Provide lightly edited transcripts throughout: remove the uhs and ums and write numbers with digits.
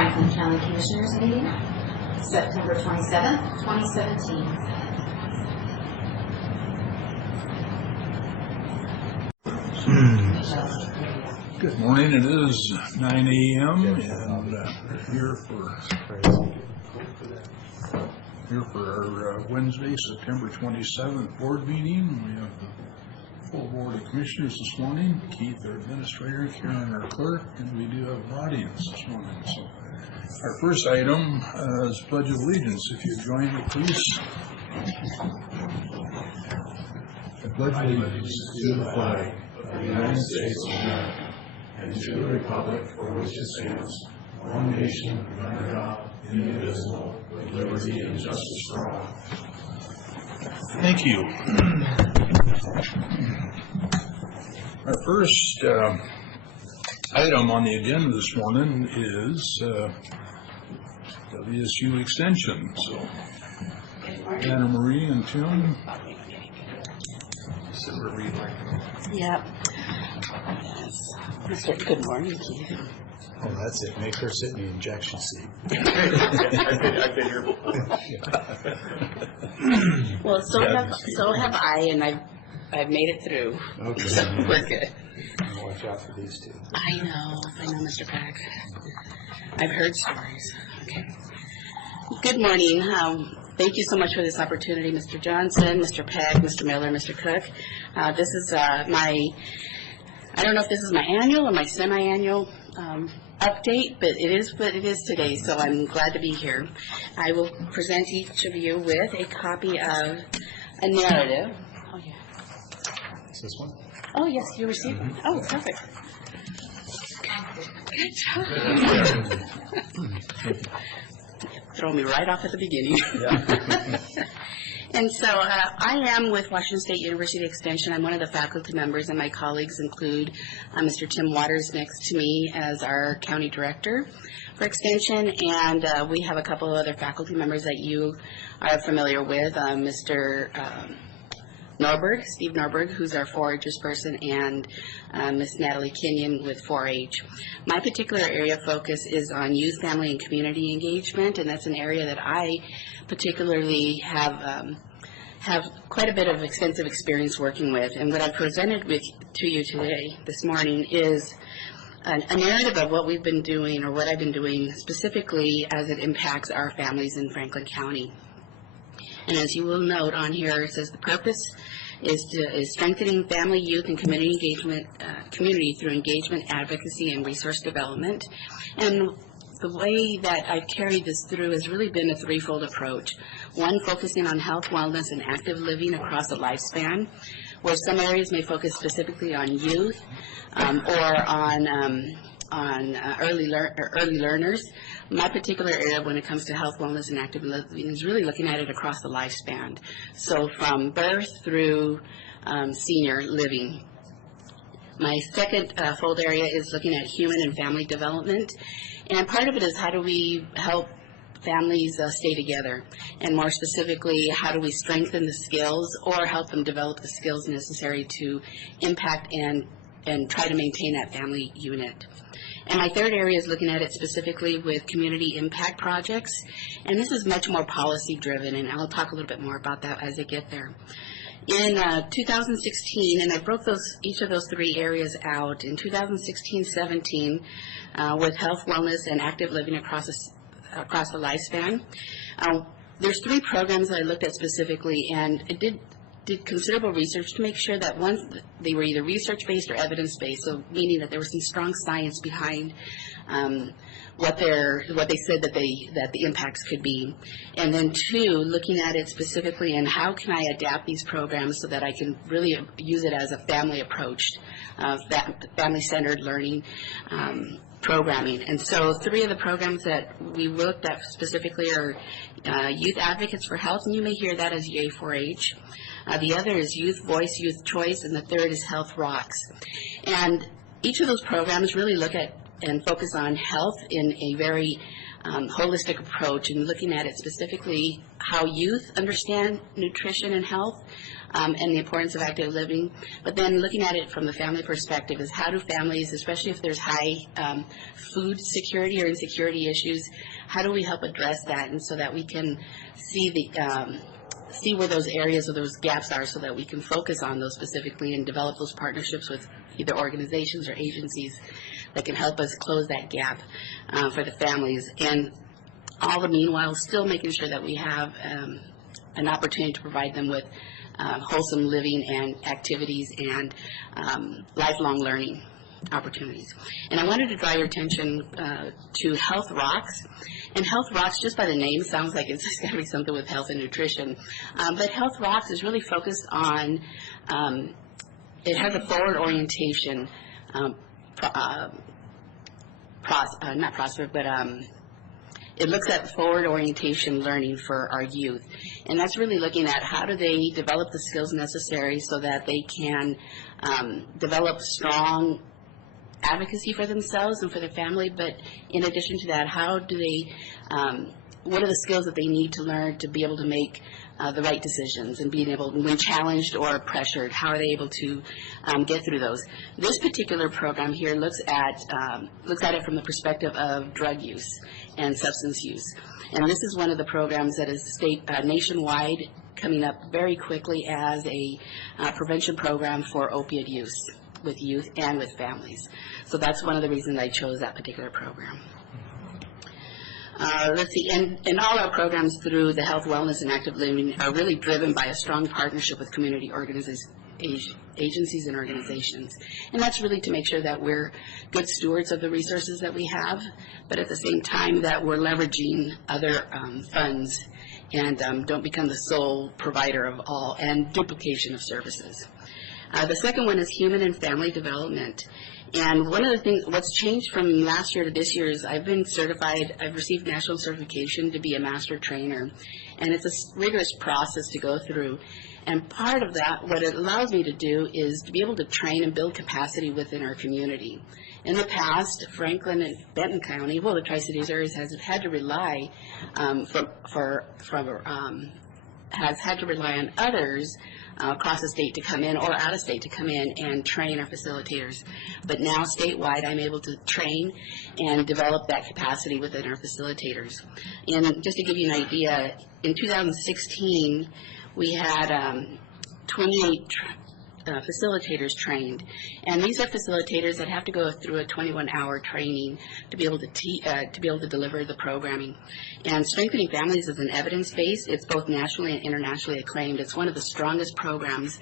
Franklin County Commissioners meeting, September 27th, 2017. Good morning. It is 9 a.m. and here for our Wednesday, September 27th board meeting. We have the full board of commissioners this morning. Keith, our administrator, Karen, our clerk, and we do have an audience this morning. So our first item is Pledge of Allegiance. If you join me, please. I pledge allegiance to the flag of the United States of America and to the republic for which it stands, one nation, under God, indivisible, with liberty and justice for all. Thank you. Our first item on the agenda this morning is WSU Extension. So, Anna Marie and Tim. Yep. Good morning, Keith. Oh, that's it. Make her sit in the injection seat. I've been here before. Well, so have I, and I've made it through. Okay. So we're good. Watch out for these two. I know, Mr. Peck. I've heard stories. Okay. Good morning. Thank you so much for this opportunity, Mr. Johnson, Mr. Peck, Mr. Miller, Mr. Cook. This is I don't know if this is my annual or my semi-annual update, but it is what it is today, so I'm glad to be here. I will present each of you with a copy of a narrative. Oh, yeah. Is this one? Oh, yes, you received one. Oh, perfect. Good job. Throw me right off at the beginning. Yeah. And so I am with Washington State University Extension. I'm one of the faculty members, and my colleagues include Mr. Tim Waters next to me as our county director for Extension, and we have a couple of other faculty members that you are familiar with, Mr. Norberg, Steve Norberg, who's our 4-Hers person, and Miss Natalie Kenyon with 4-H. My particular area of focus is on youth, family, and community engagement, and that's an area that I particularly have quite a bit of extensive experience working with. And what I presented to you today, this morning, is a narrative of what we've been doing, or what I've been doing specifically as it impacts our families in Franklin County. And as you will note on here, it says the purpose is strengthening family, youth, and community engagement, community through engagement, advocacy, and resource development. And the way that I've carried this through has really been a threefold approach. One, focusing on health, wellness, and active living across the lifespan, where some areas may focus specifically on youth or on early learners. My particular area when it comes to health, wellness, and active living is really looking at it across the lifespan. So from birth through senior living. My second fold area is looking at human and family development. And part of it is how do we help families stay together, and more specifically, how do we strengthen the skills or help them develop the skills necessary to impact and try to maintain that family unit. And my third area is looking at it specifically with community impact projects, and this is much more policy driven, and I'll talk a little bit more about that as I get there. In 2016, and I broke each of those three areas out, in 2016-17, with health, wellness, and active living across the lifespan, there's three programs that I looked at specifically, and it did considerable research to make sure that once they were either research-based or evidence-based, so meaning that there was some strong science behind what they said that the impacts could be. And then two, looking at it specifically and how can I adapt these programs so that I can really use it as a family approach, family-centered learning programming. And so three of the programs that we looked at specifically are Youth Advocates for Health, and you may hear that as YA4H. The other is Youth Voice, Youth Choice, and the third is Health Rocks. And each of those programs really look at and focus on health in a very holistic approach, and looking at it specifically how youth understand nutrition and health, and the importance of active living. But then looking at it from the family perspective is how do families, especially if there's high food security or insecurity issues, how do we help address that, and so that we can see where those areas or those gaps are, so that we can focus on those specifically and develop those partnerships with either organizations or agencies that can help us close that gap for the families. And all the meanwhile, still making sure that we have an opportunity to provide them with wholesome living and activities and lifelong learning opportunities. And I wanted to draw your attention to Health Rocks. And Health Rocks, just by the name, sounds like it's going to be something with health and nutrition. But Health Rocks is really focused on, it has a forward orientation, not prospect, but it looks at forward orientation learning for our youth. And that's really looking at how do they develop the skills necessary so that they can develop strong advocacy for themselves and for their family, but in addition to that, how do they, what are the skills that they need to learn to be able to make the right decisions, and being able, when challenged or pressured, how are they able to get through those? This particular program here looks at it from the perspective of drug use and substance use. And this is one of the programs that is nationwide, coming up very quickly as a prevention program for opiate use with youth and with families. So that's one of the reasons I chose that particular program. Let's see, and all our programs through the Health, Wellness, and Active Living are really driven by a strong partnership with community agencies and organizations. And that's really to make sure that we're good stewards of the resources that we have, but at the same time that we're leveraging other funds and don't become the sole provider of all, and duplication of services. The second one is human and family development. And one of the things, what's changed from last year to this year is I've been certified, I've received national certification to be a master trainer. And it's a rigorous process to go through. And part of that, what it allows me to do is to be able to train and build capacity within our community. In the past, Franklin and Benton County, well, the Tri-Cities areas has had to rely has had to rely on others across the state to come in or out of state to come in and train our facilitators. But now statewide, I'm able to train and develop that capacity within our facilitators. And just to give you an idea, in 2016, we had 28 facilitators trained, and these are facilitators that have to go through a 21-hour training to be able to deliver the programming. And Strengthening Families is an evidence base. It's both nationally and internationally acclaimed. It's one of the strongest programs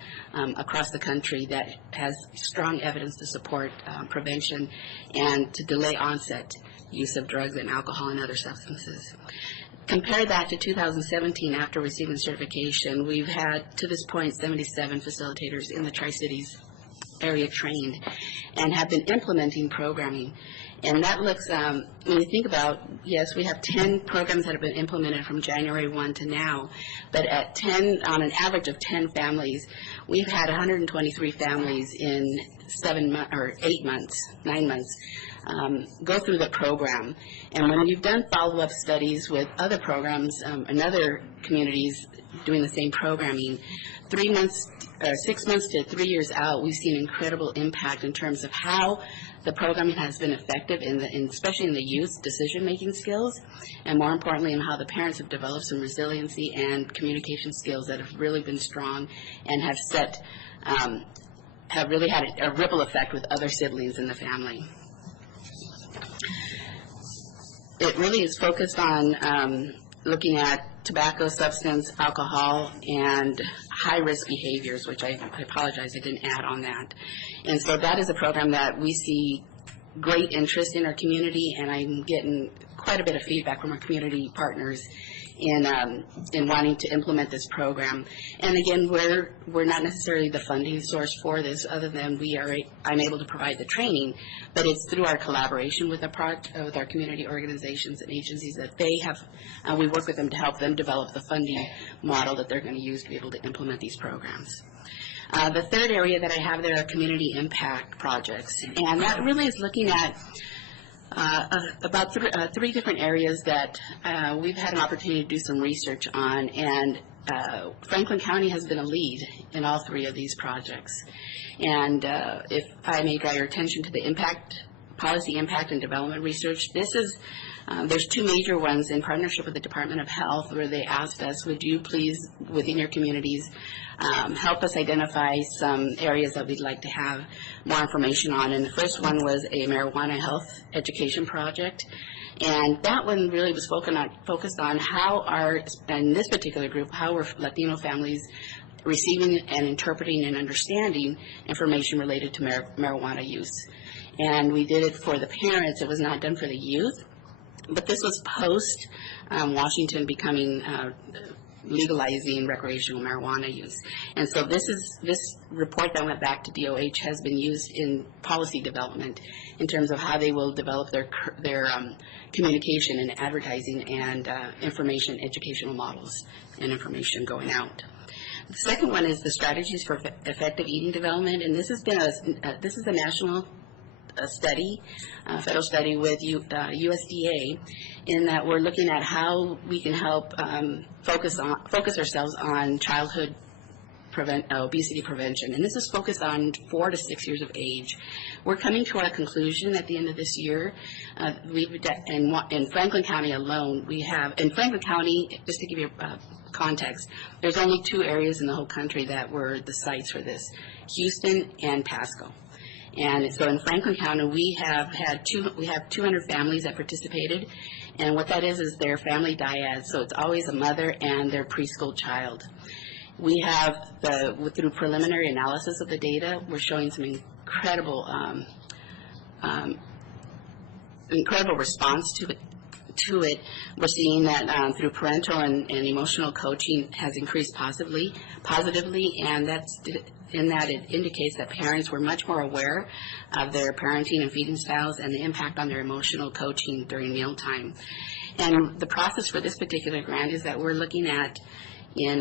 across the country that has strong evidence to support prevention and to delay onset use of drugs and alcohol and other substances. Compare that to 2017, after receiving certification, we've had, to this point, 77 facilitators in the Tri-Cities area trained and have been implementing programming. And that looks, when you think about, yes, we have 10 programs that have been implemented from January 1 to now, but at 10, on an average of 10 families, we've had 123 families in 9 months, go through the program. And when you've done follow-up studies with other programs and other communities doing the same programming, 6 months to 3 years out, we've seen incredible impact in terms of how the programming has been effective, especially in the youth decision-making skills, and more importantly, in how the parents have developed some resiliency and communication skills that have really been strong and have really had a ripple effect with other siblings in the family. It really is focused on looking at tobacco, substance, alcohol, and high-risk behaviors, which I apologize I didn't add on that. And so that is a program that we see great interest in our community, and I'm getting quite a bit of feedback from our community partners in wanting to implement this program. And again, we're not necessarily the funding source for this, other than I'm able to provide the training, but it's through our collaboration with our community organizations and agencies that they have. We work with them to help them develop the funding model that they're going to use to be able to implement these programs. The third area that I have there are community impact projects, and that really is looking at about three different areas that we've had an opportunity to do some research on, and Franklin County has been a lead in all three of these projects. And if I may draw your attention to the policy impact and development research, this is, there's two major ones in partnership with the Department of Health, where they asked us, would you please, within your communities, help us identify some areas that we'd like to have more information on. And the first one was a marijuana health education project. And that one really was focused on how in this particular group, how are Latino families receiving and interpreting and understanding information related to marijuana use. And we did it for the parents. It was not done for the youth. But this was post Washington becoming legalizing recreational marijuana use. And so this report that went back to DOH has been used in policy development in terms of how they will develop their communication and advertising and information educational models and information going out. The second one is the strategies for effective eating development, and this has been this is a national study, federal study with USDA, in that we're looking at how we can help focus ourselves on childhood obesity prevention, and this is focused on 4 to 6 years of age. We're coming to our conclusion at the end of this year. In Franklin County alone, in Franklin County, just to give you context, there's only 2 areas in the whole country that were the sites for this, Houston and Pasco. And so in Franklin County, we have 200 families that participated, and what that is their family dyad, so it's always a mother and their preschool child. We have, through preliminary analysis of the data, we're showing some incredible response to it. We're seeing that through parental and emotional coaching has increased positively, and that's in that it indicates that parents were much more aware of their parenting and feeding styles and the impact on their emotional coaching during mealtime. And the process for this particular grant is that we're looking at in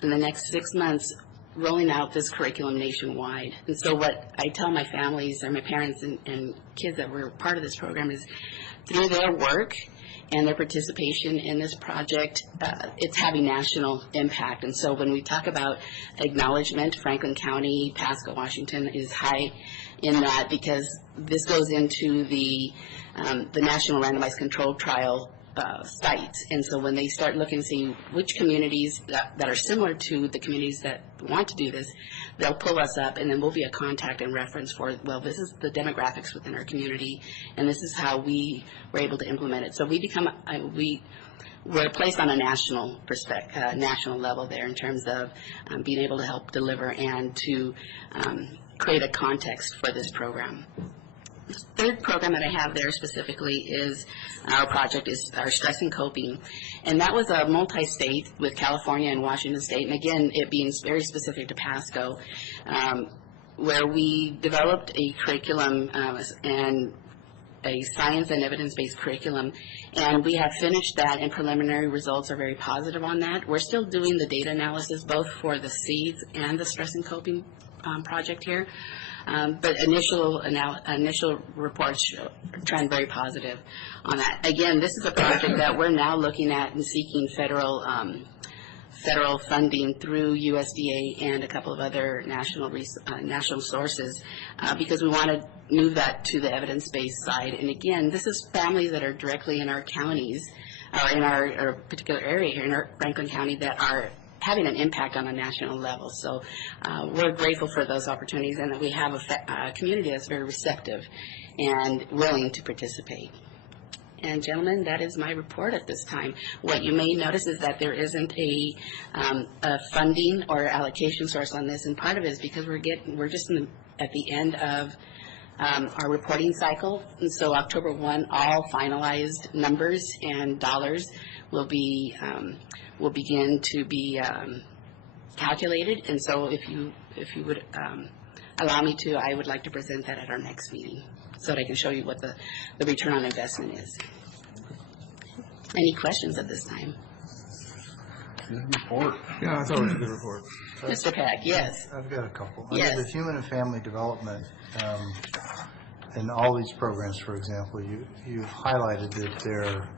the next 6 months rolling out this curriculum nationwide. And so what I tell my families or my parents and kids that were part of this program is through their work and their participation in this project, it's having national impact. And so when we talk about acknowledgement, Franklin County, Pasco, Washington is high in that, because this goes into the National Randomized Controlled Trial sites. And so when they start looking to see which communities that are similar to the communities that want to do this, they'll pull us up, and then we'll be a contact and reference for, well, this is the demographics within our community, and this is how we were able to implement it. So we're placed on a national level there in terms of being able to help deliver and to create a context for this program. The third program that I have there specifically is our project is our stress and coping, and that was a multi-state with California and Washington State, and again it being very specific to Pasco, where we developed a curriculum and a science and evidence-based curriculum, and we have finished that, and preliminary results are very positive on that. We're still doing the data analysis both for the SEEDS and the stress and coping project here. But initial reports trend very positive on that. Again, this is a project that we're now looking at and seeking federal funding through USDA and a couple of other national sources, because we want to move that to the evidence-based side. And again, this is families that are directly in our counties, or in our particular area here in our Franklin County, that are having an impact on a national level. So we're grateful for those opportunities, and that we have a community that's very receptive and willing to participate. And gentlemen, that is my report at this time. What you may notice is that there isn't a funding or allocation source on this, and part of it is because we're just at the end of our reporting cycle, and so October 1, all finalized numbers and dollars will begin to be calculated. And so if you would allow me to, I would like to present that at our next meeting so that I can show you what the return on investment is. Any questions at this time? Good report. Yeah, I thought it was a good report. Mr. Peck, yes. I've got a couple. Yes. Under the human and family development, in all these programs, for example, you've highlighted that they're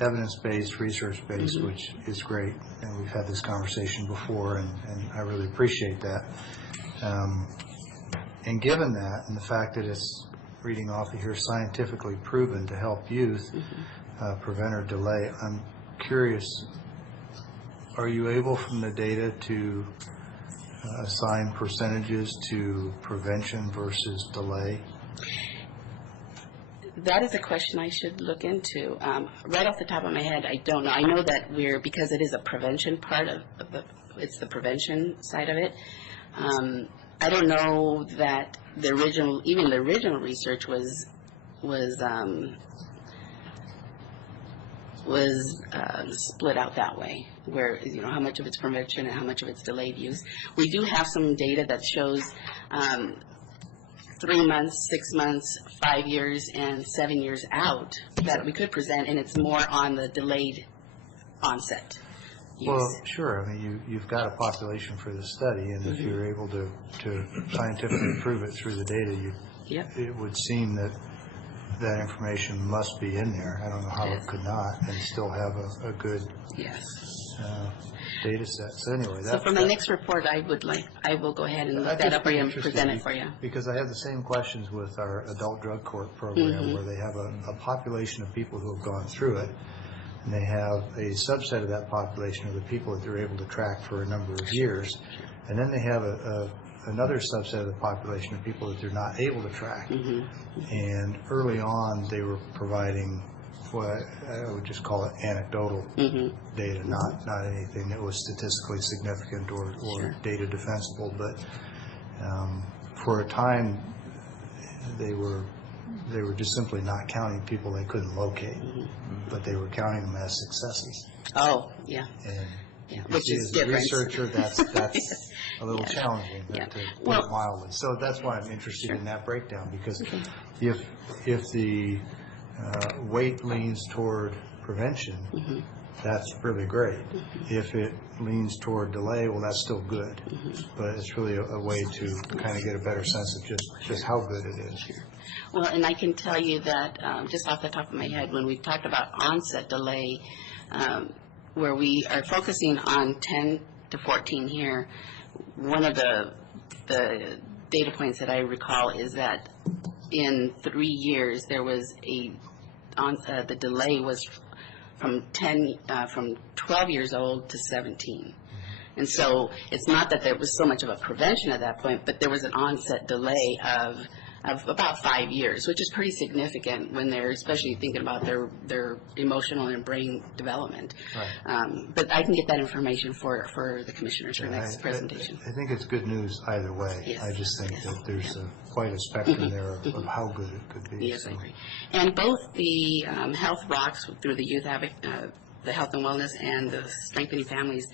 evidence-based, research-based, which is great. And we've had this conversation before, and I really appreciate that. And given that, and the fact that it's reading off of here, scientifically proven to help youth prevent or delay, I'm curious, are you able from the data to assign percentages to prevention versus delay? That is a question I should look into. Right off the top of my head, I don't know. I know that because it is a prevention part of it's the prevention side of it. I don't know that the original research was split out that way, where how much of it's prevention and how much of it's delayed use. We do have some data that shows 3 months, 6 months, 5 years, and 7 years out that we could present, and it's more on the delayed onset use. Well, sure. I mean, you've got a population for the study, and if you're able to scientifically prove it through the data, it would seem that that information must be in there. I don't know how it could not and still have a good data set. So anyway, so for my next report, I will go ahead and look that up for you and present it for you. Because I have the same questions with our adult drug court program, where they have a population of people who have gone through it, and they have a subset of that population of the people that they're able to track for a number of years, and then they have another subset of the population of people that they're not able to track. And early on, they were providing what I would just call it anecdotal data, not anything that was statistically significant or data defensible. But for a time, they were just simply not counting people they couldn't locate, but they were counting them as successes. Oh, yeah. And which is as different. a researcher, that's a little challenging, to put it mildly. So that's why I'm interested in that breakdown, because if the weight leans toward prevention, that's really great. If it leans toward delay, well, that's still good. But it's really a way to kind of get a better sense of just how good it is. Well, and I can tell you that just off the top of my head, when we talked about onset delay, where we are focusing on 10 to 14 here, one of the data points that I recall is that in 3 years there was the delay was from 12 years old to 17. And so it's not that there was so much of a prevention at that point, but there was an onset delay of about 5 years, which is pretty significant when they're especially thinking about their emotional and brain development. Right. But I can get that information for the commissioners for next presentation. I think it's good news either way. Yes. I just think that there's quite a spectrum there of how good it could be. Yes, I agree. And both the Health Rocks through the the Health and Wellness and the Strengthening Families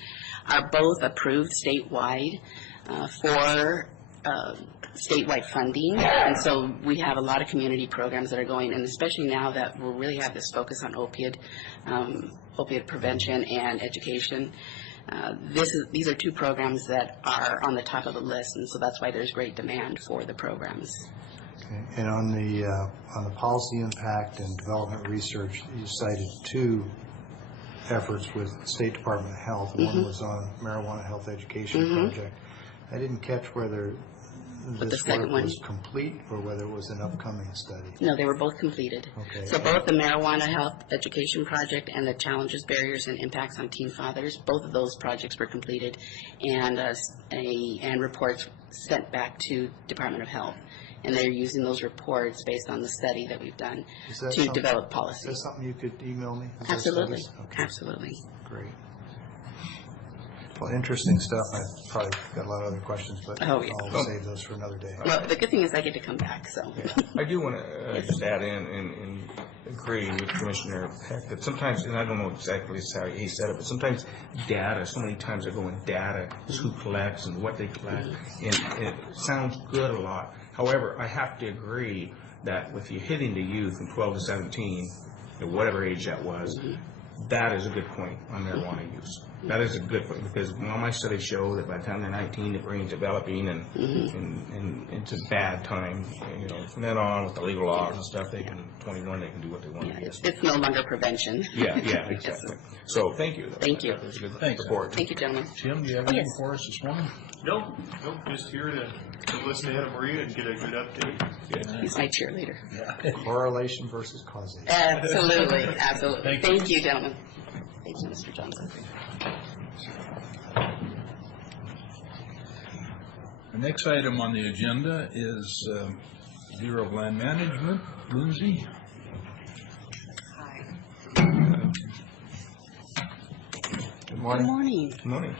are both approved statewide for statewide funding, and so we have a lot of community programs that are going, and especially now that we really have this focus on opiate prevention and education. These are two programs that are on the top of the list, and so that's why there's great demand for the programs. Okay. And on the policy impact and development research, you cited two efforts with State Department of Health. One was on marijuana health education project. I didn't catch whether this work was complete or whether it was an upcoming study. No, they were both completed. Okay. So both the marijuana health education project and the challenges, barriers, and impacts on teen fathers, both of those projects were completed, and reports sent back to Department of Health. And they're using those reports based on the study that we've done to develop policy. Is that something you could email me? Absolutely. Okay. Absolutely. Great. Well, interesting stuff. I've probably got a lot of other questions, but I'll save those for another day. Well, the good thing is I get to come back, so. I do want to just add in and agree with Commissioner Peck that sometimes, and I don't know exactly how he said it, but sometimes data, so many times I go in data, is who collects and what they collect, and it sounds good a lot. However, I have to agree that with you hitting the youth from 12 to 17, at whatever age that was, that is a good point on marijuana use. That is a good point, because all my studies show that by the time they're 19, the brain's developing, and it's a bad time, you know, from then on with the legal laws and stuff, 21, they can do what they want. Yeah, it's no longer prevention. Yeah, exactly. So, thank you. Thank you. That was a good Thanks. report. Thank you, gentlemen. Jim, do you have Oh, anything yes. for us this morning? No, just here to listen to Anna Maria and get a good update. He's my cheerleader. Correlation versus causation. Absolutely, absolutely. Thank you. Thank you, gentlemen. Thank you, Mr. Johnson. The next item on the agenda is Bureau of Land Management. Lindsay? Good Good morning. morning. Good morning.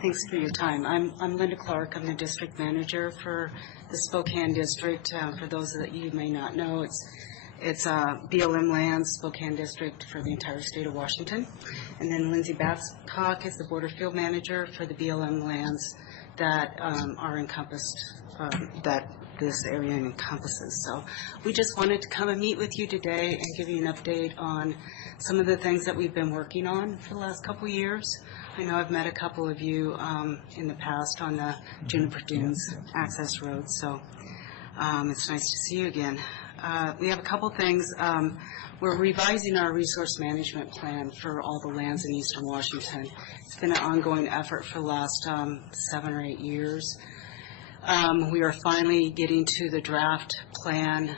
Thanks for your time. I'm Linda Clark. I'm the district manager for the Spokane district. For those that you may not know, it's BLM lands, Spokane district for the entire state of Washington. And then Lindsay Babcock is the border field manager for the BLM lands that are encompassed, that this area encompasses. So we just wanted to come and meet with you today and give you an update on some of the things that we've been working on for the last couple of years. I know I've met a couple of you in the past on the Juniper Dunes access road, so it's nice to see you again. We have a couple things. We're revising our resource management plan for all the lands in eastern Washington. It's been an ongoing effort for the last 7 or 8 years. We are finally getting to the draft plan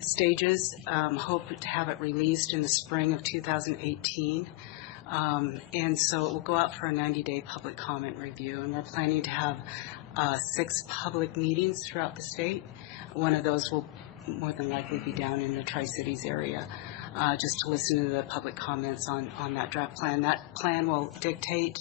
stages. Hope to have it released in the spring of 2018. And so it will go out for a 90-day public comment review. And we're planning to have 6 public meetings throughout the state. One of those will more than likely be down in the Tri-Cities area, just to listen to the public comments on that draft plan. That plan will dictate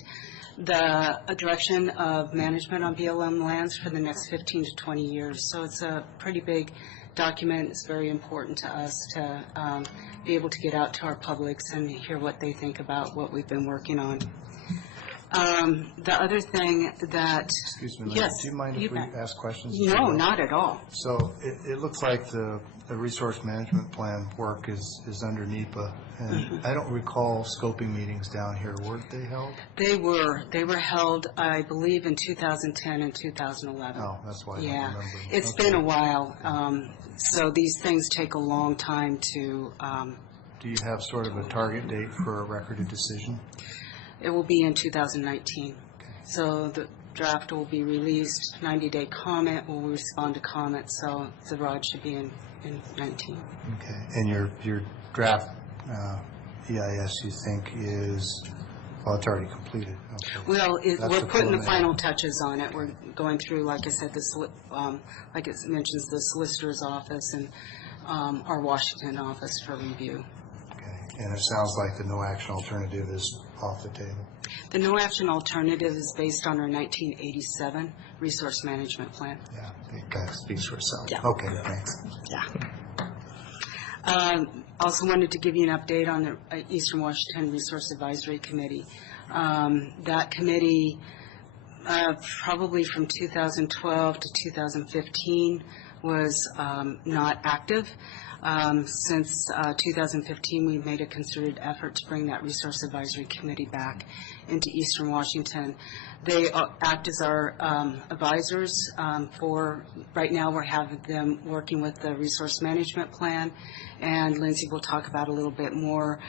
the direction of management on BLM lands for the next 15 to 20 years. So it's a pretty big document. It's very important to us to be able to get out to our publics and hear what they think about what we've been working on. The other thing that... Excuse me, Linda, Yes, do you mind you if we bet. ask questions? No, not at all. So it looks like the resource management plan work is under NEPA, and I don't recall scoping meetings down here. Weren't they held? They were held, I believe, in 2010 and 2011. Oh, that's why I don't Yeah, remember. it's Okay. been a while. So these things take a long time to, Do you have sort of a target date for a recorded decision? it will be in 2019. So the draft will be released, 90-day comment, we'll respond to comments, so the rod should be in 19. Okay, and your draft EIS, you think is, well, it's already completed. Okay. Well, That's we're the putting the preliminary. final touches on it. We're going through, like I said, like it mentions, the solicitor's office and our Washington office for review. Okay, and it sounds like the no action alternative is off the table. The no action alternative is based on our 1987 resource management plan. Yeah, it kind of speaks for itself. Yeah. Okay, thanks. Yeah. Also wanted to give you an update on the Eastern Washington Resource Advisory Committee. That committee, probably from 2012 to 2015, was not active. Since 2015, we've made a concerted effort to bring that Resource Advisory Committee back into Eastern Washington. They act as our advisors for, right now we're having them working with the Resource Management Plan, and Lindsay will talk about a little bit more.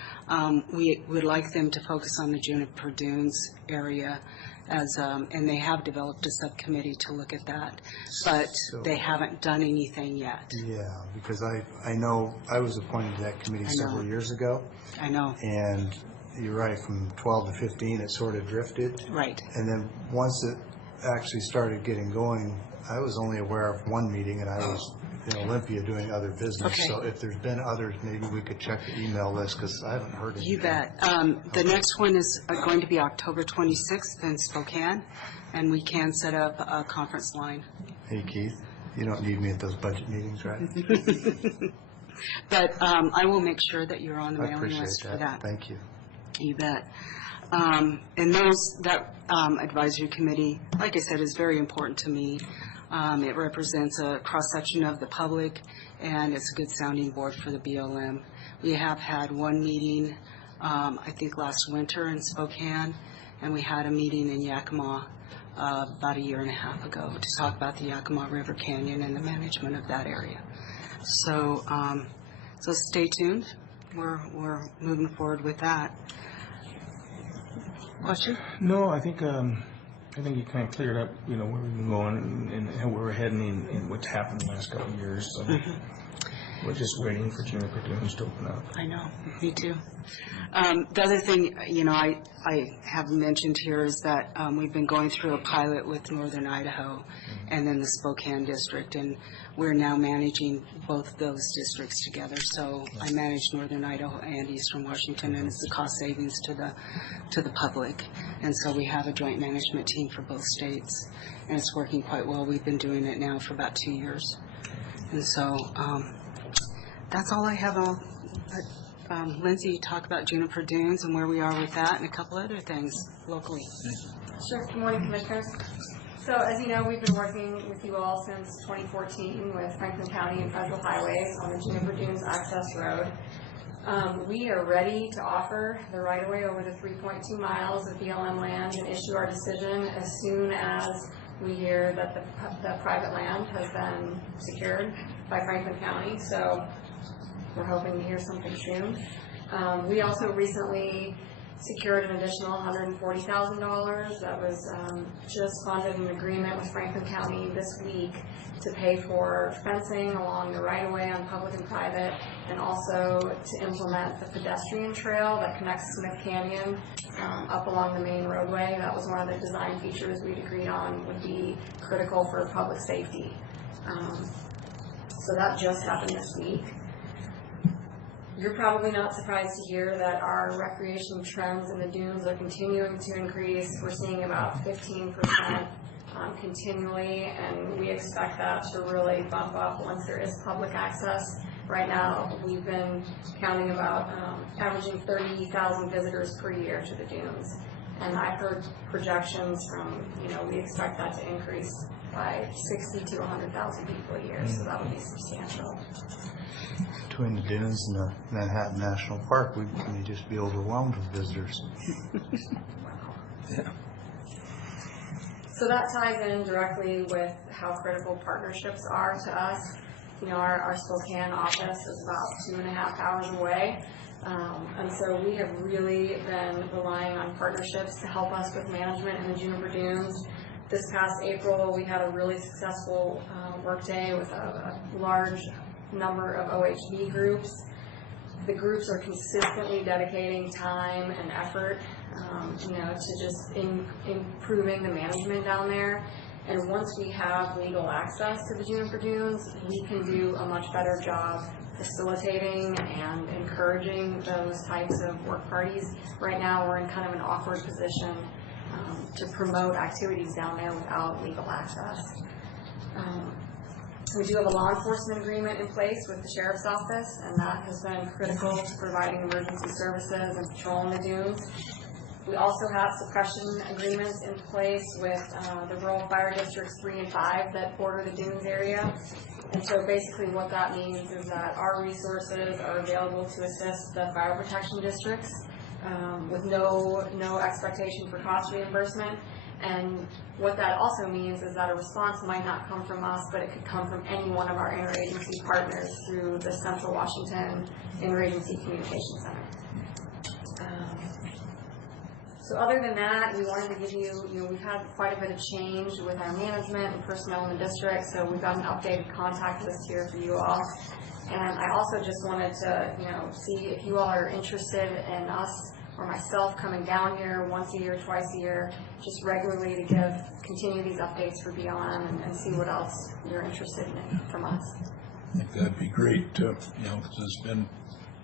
We would like them to focus on the Juniper Dunes area, and they have developed a subcommittee to look at that, but they haven't done anything yet. Yeah, because I know I was appointed to that committee I know. several years ago, I know, and you're right, from 12 to 15, it sort of drifted. right. And then once it actually started getting going, I was only aware of one meeting, and I was in Olympia doing other business. Okay. So if there's been others, maybe we could check the email list, because I haven't heard anything. You bet. The next one is going to be October 26th in Spokane, and we can set up a conference line. Hey, Keith, you don't need me at those budget meetings, right? But I will make sure that you're on the I mailing appreciate list for that. Thank you. You bet. And that advisory committee, like I said, is very important to me. It represents a cross-section of the public, and it's a good sounding board for the BLM. We have had one meeting I think last winter in Spokane, and we had a meeting in Yakima about a year and a half ago to talk about the Yakima River Canyon and the management of that area. So, so stay tuned. We're moving forward with that. Question? No, I think you kind of cleared up, where we've been going and where we're heading and what's happened in the last couple of years. So we're just waiting for Juniper Dunes to open up. I know, me too. The other thing, I have mentioned here is that we've been going through a pilot with Northern Idaho and then the Spokane district, and we're now managing both of those districts together. So I manage Northern Idaho and Eastern Washington, and it's the cost savings to the public. And so we have a joint management team for both states, and it's working quite well. We've been doing it now for about 2 years. And so that's all I have. Lindsay, talk about Juniper Dunes and where we are with that and a couple other things locally. Sure. Good morning, Commissioners. So as you know, we've been working with you all since 2014 with Franklin County and Federal Highways on the Juniper Dunes Access Road. We are ready to offer the right-of-way over the 3.2 miles of BLM land and issue our decision as soon as we hear that the private land has been secured by Franklin County. So we're hoping to hear something soon. We also recently secured an additional $140,000 that was just funded an agreement with Franklin County this week to pay for fencing along the right-of-way on public and private, and also to implement the pedestrian trail that connects Smith Canyon up along the main roadway. That was one of the design features we'd agreed on would be critical for public safety. So that just happened this week. You're probably not surprised to hear that our recreation trends in the dunes are continuing to increase. We're seeing about 15% continually, and we expect that to really bump up once there is public access. Right now, we've been counting about averaging 30,000 visitors per year to the dunes. And I've heard projections from, we expect that to increase by 60 to 100,000 people a year, so that would be substantial. Between the dunes and the Manhattan National Park, we may just be overwhelmed with visitors. Yeah. So that ties in directly with how critical partnerships are to us. Our Spokane office is about 2.5 hours away. And so we have really been relying on partnerships to help us with management in the Juniper Dunes. This past April, we had a really successful work day with a large number of OHV groups. The groups are consistently dedicating time and effort, to just improving the management down there. And once we have legal access to the Juniper Dunes, we can do a much better job facilitating and encouraging those types of work parties. Right now, we're in kind of an awkward position to promote activities down there without legal access. We do have a law enforcement agreement in place with the Sheriff's Office, and that has been critical to providing emergency services and patrol in the dunes. We also have suppression agreements in place with the rural fire districts 3 and 5 that border the dunes area. And so basically what that means is that our resources are available to assist the fire protection districts with no expectation for cost reimbursement. And what that also means is that a response might not come from us, but it could come from any one of our interagency partners through the Central Washington Interagency Communication Center. So other than that, we wanted to give you, we've had quite a bit of change with our management and personnel in the district, so we've got an updated contact list here for you all. And I also just wanted to, see if you all are interested in us or myself coming down here once a year, twice a year, just regularly to continue these updates for BLM and see what else you're interested in from us. I think that'd be great, because it's been,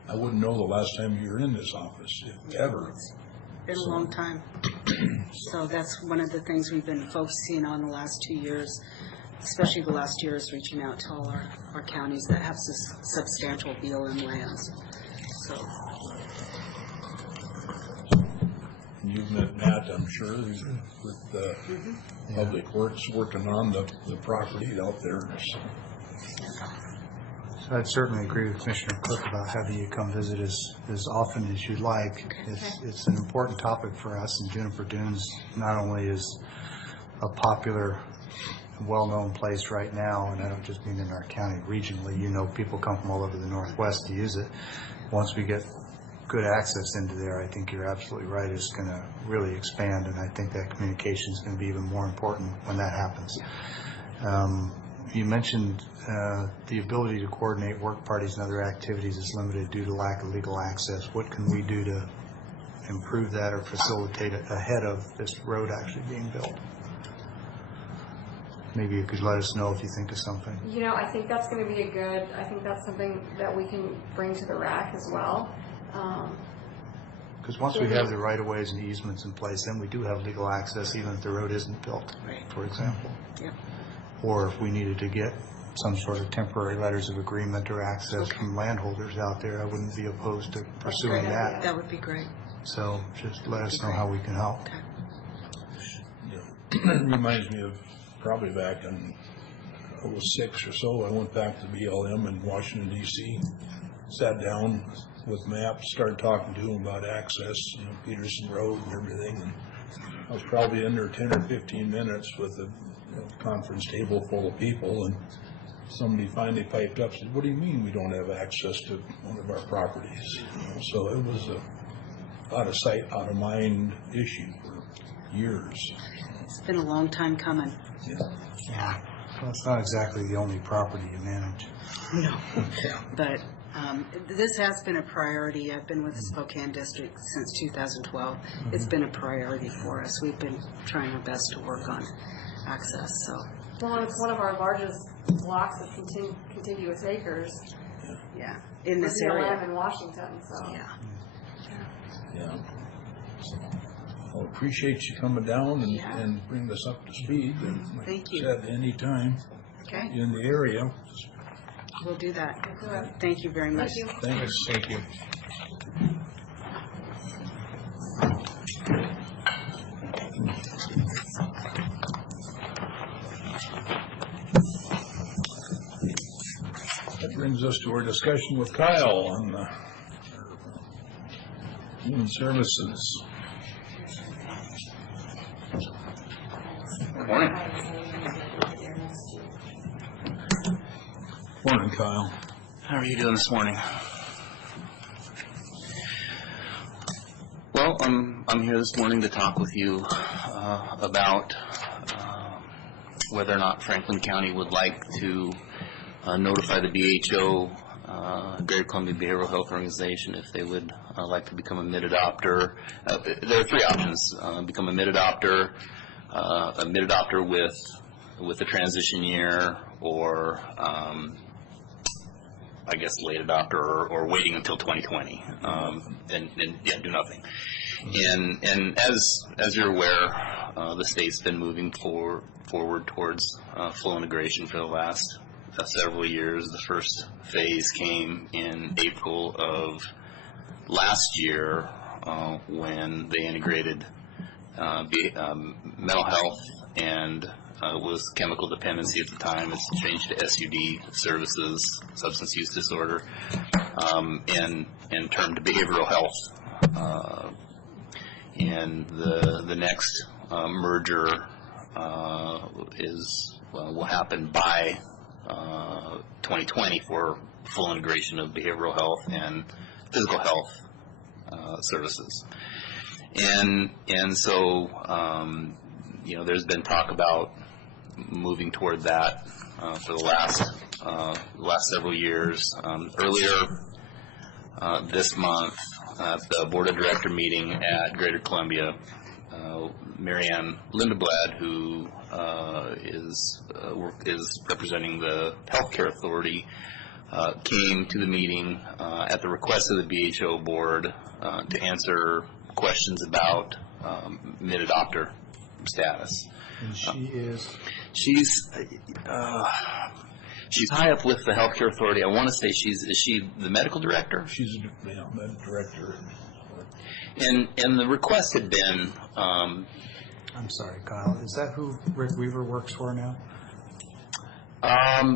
I wouldn't know the last time you were in this office, if ever. Been a long time. So that's one of the things we've been focusing on the last 2 years, especially the last year, is reaching out to all our counties that have substantial BLM lands. So. You've met Matt, I'm sure, with the Public Works working on the property out there. I'd certainly agree with Commissioner Cook about having you come visit as often as you'd like. It's an important topic for us, and Juniper Dunes not only is a popular, well-known place right now, and I don't just mean in our county, regionally. You know, people come from all over the Northwest to use it. Once we get good access into there, I think you're absolutely right, it's going to really expand, and I think that communication is going to be even more important when that happens. You mentioned the ability to coordinate work parties and other activities is limited due to lack of legal access. What can we do to improve that or facilitate it ahead of this road actually being built? Maybe you could let us know if you think of something. You know, I think that's going to be I think that's something that we can bring to the RAC as well. Because once we have the right-of-ways and easements in place, then we do have legal access even if the road isn't built, for example. Yep. Or if we needed to get some sort of temporary letters of agreement or access from landholders out there, I wouldn't be opposed to pursuing that. That would be great. So just let us know how we can help. It reminds me of probably back in 2006 or so, I went back to BLM in Washington, D.C., sat down with maps, started talking to them about access, Peterson Road and everything. And I was probably under 10 or 15 minutes with a conference table full of people, and somebody finally piped up and said, "What do you mean we don't have access to one of our properties?" So it was a out of sight, out of mind issue for years. It's been a long time coming. Yeah. Well, it's not exactly the only property you manage. No. But this has been a priority. I've been with the Spokane District since 2012. It's been a priority for us. We've been trying our best to work on access. So. Well, it's one of our largest blocks of contiguous acres. Yeah. In this BLM area. in Washington. So. Yeah. Yeah. Well, appreciate you coming down and bringing us up to speed. And like Thank you. said, anytime Okay. in the area. We'll do that. Thank you very much. Thanks. Thank you. That brings us to our discussion with Kyle on human services. Good morning. Morning, Kyle. How are you doing this morning? Well, I'm here this morning to talk with you about whether or not Franklin County would like to notify the BHO, Greater Columbia Behavioral Health Organization, if they would like to become a mid-adopter. There are three options: become a mid-adopter with a transition year, or I guess late adopter, or waiting until 2020 and do nothing. And as you're aware, the state's been moving forward towards full integration for the last several years. The first phase came in April of last year when they integrated mental health and was chemical dependency at the time. It's changed to SUD services, substance use disorder, and turned to behavioral health. And the next merger will happen by 2020 for full integration of behavioral health and physical health services. And so there's been talk about moving toward that for the last several years. Earlier this month, at the Board of Director meeting at Greater Columbia, Marianne Lindeblad, who is representing the Healthcare Authority, came to the meeting at the request of the BHO board to answer questions about mid-adopter status. And she is? She's high up with the Healthcare Authority. I want to say is she the medical director? She's medical director. And the request had been. I'm sorry, Kyle. Is that who Rick Weaver works for now?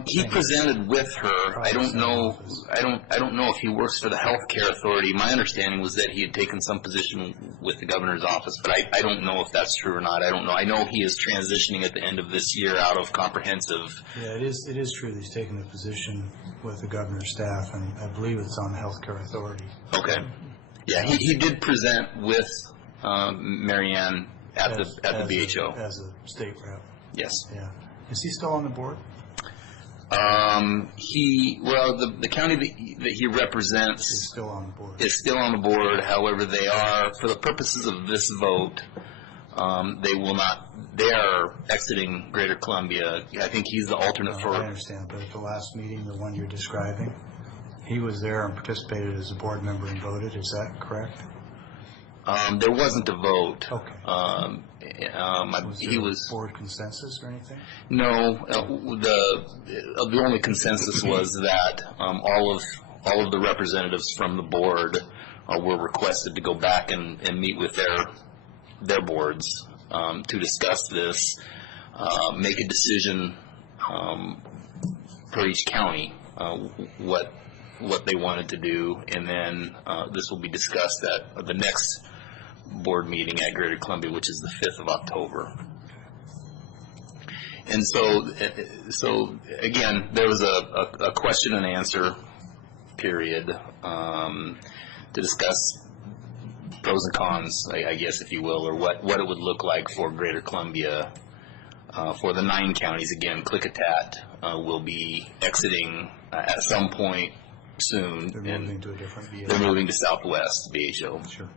He presented with her. I don't know if he works for the healthcare authority. My understanding was that he had taken some position with the governor's office, but I don't know if that's true or not. I don't know. I know he is transitioning at the end of this year out of comprehensive. Yeah, it is true that he's taken a position with the governor's staff, and I believe it's on the healthcare authority. Okay. Yeah, he did present with Marianne at the BHO. As a state rep. Yes. Yeah. Is he still on the board? The county that he represents Is still on the board. is still on the board. However, they are, for the purposes of this vote, they will not. They are exiting Greater Columbia. I think he's the alternate for. I understand, but at the last meeting, the one you're describing, he was there and participated as a board member and voted. Is that correct? There wasn't a vote. Okay. He was board consensus or anything? No. The only consensus was that all of the representatives from the board were requested to go back and meet with their boards to discuss this, make a decision for each county what they wanted to do, and then this will be discussed at the next board meeting at Greater Columbia, which is the 5th of October. And so again, there was a question and answer period to discuss pros and cons, I guess, if you will, or what it would look like for Greater Columbia. For the 9 counties, again, Klickitat will be exiting at some point soon. They're moving to a different BHO. They're moving to Southwest BHO. Sure.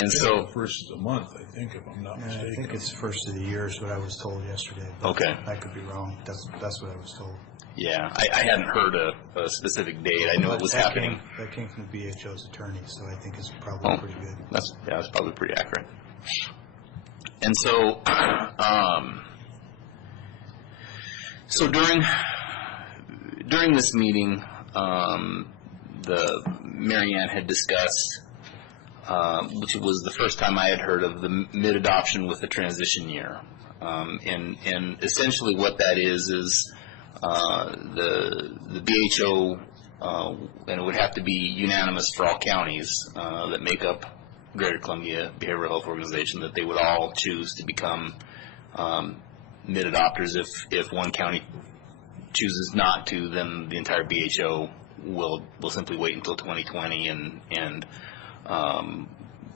And so, first of the month, I think, if I'm not mistaken. I think it's first of the year is what I was told yesterday. But okay. I could be wrong. That's what I was told. Yeah, I hadn't heard a specific date. I knew it was happening. That came from the BHO's attorney, so I think it's probably pretty good. That's probably pretty accurate. And so, during this meeting, the Marianne had discussed, which was the first time I had heard of, the mid-adoption with the transition year. And essentially what that is the BHO, and it would have to be unanimous for all counties that make up Greater Columbia Behavioral Health Organization, that they would all choose to become mid-adopters. If one county chooses not to, then the entire BHO will simply wait until 2020 and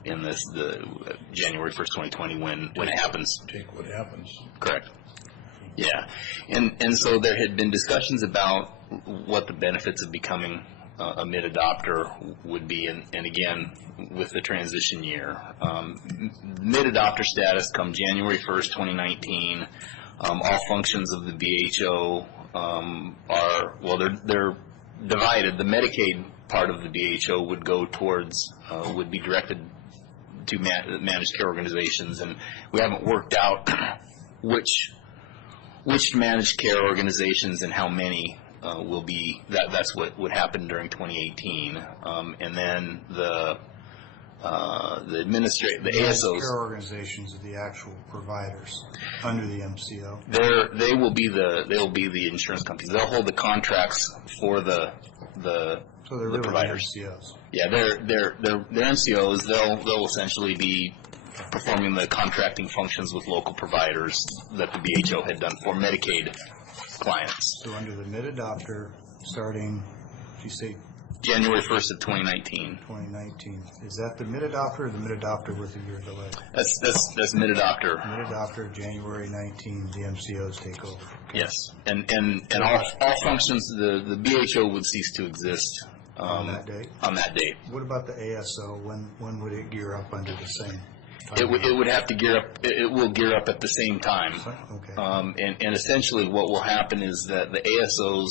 in the January 1st, 2020, when it happens. Take what happens. Correct. Yeah, and so there had been discussions about what the benefits of becoming a mid-adopter would be, and again, with the transition year. Mid-adopter status come January 1st, 2019. All functions of the BHO they're divided. The Medicaid part of the BHO would go towards, would be directed to managed care organizations, and we haven't worked out which managed care organizations and how many will be. That's what would happen during 2018, and then the ASOs. Care organizations are the actual providers under the MCO. They will be the insurance companies. They'll hold the contracts for the So they're really providers. MCOs. Yeah, they're MCOs. They'll essentially be performing the contracting functions with local providers that the BHO had done for Medicaid clients. So under the mid-adopter, starting, did you say January 1st of 2019. 2019, is that the mid-adopter or the mid-adopter with a year delay? That's mid-adopter. Mid-adopter, January 19, the MCOs take over. Okay. Yes, and all functions, the BHO would cease to exist On that date? On that date. What about the ASO? When would it gear up under the same? It would have to gear up. It will gear up at the same time. Okay. And essentially, what will happen is that the ASOs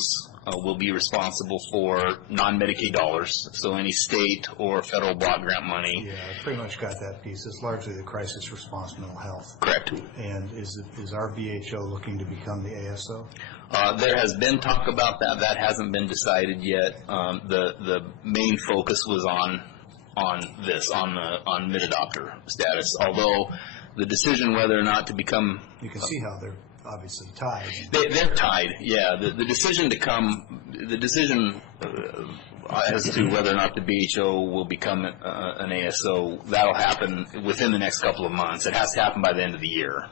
will be responsible for non-Medicaid dollars, so any state or federal block grant money. Yeah, I pretty much got that piece. It's largely the crisis response mental health. Correct. And is our BHO looking to become the ASO? There has been talk about that. That hasn't been decided yet. The main focus was on mid-adopter status. Although the decision whether or not to become, you can see how obviously tied. They're tied, yeah. The decision as to whether or not the BHO will become an ASO, that'll happen within the next couple of months. It has to happen by the end of the year.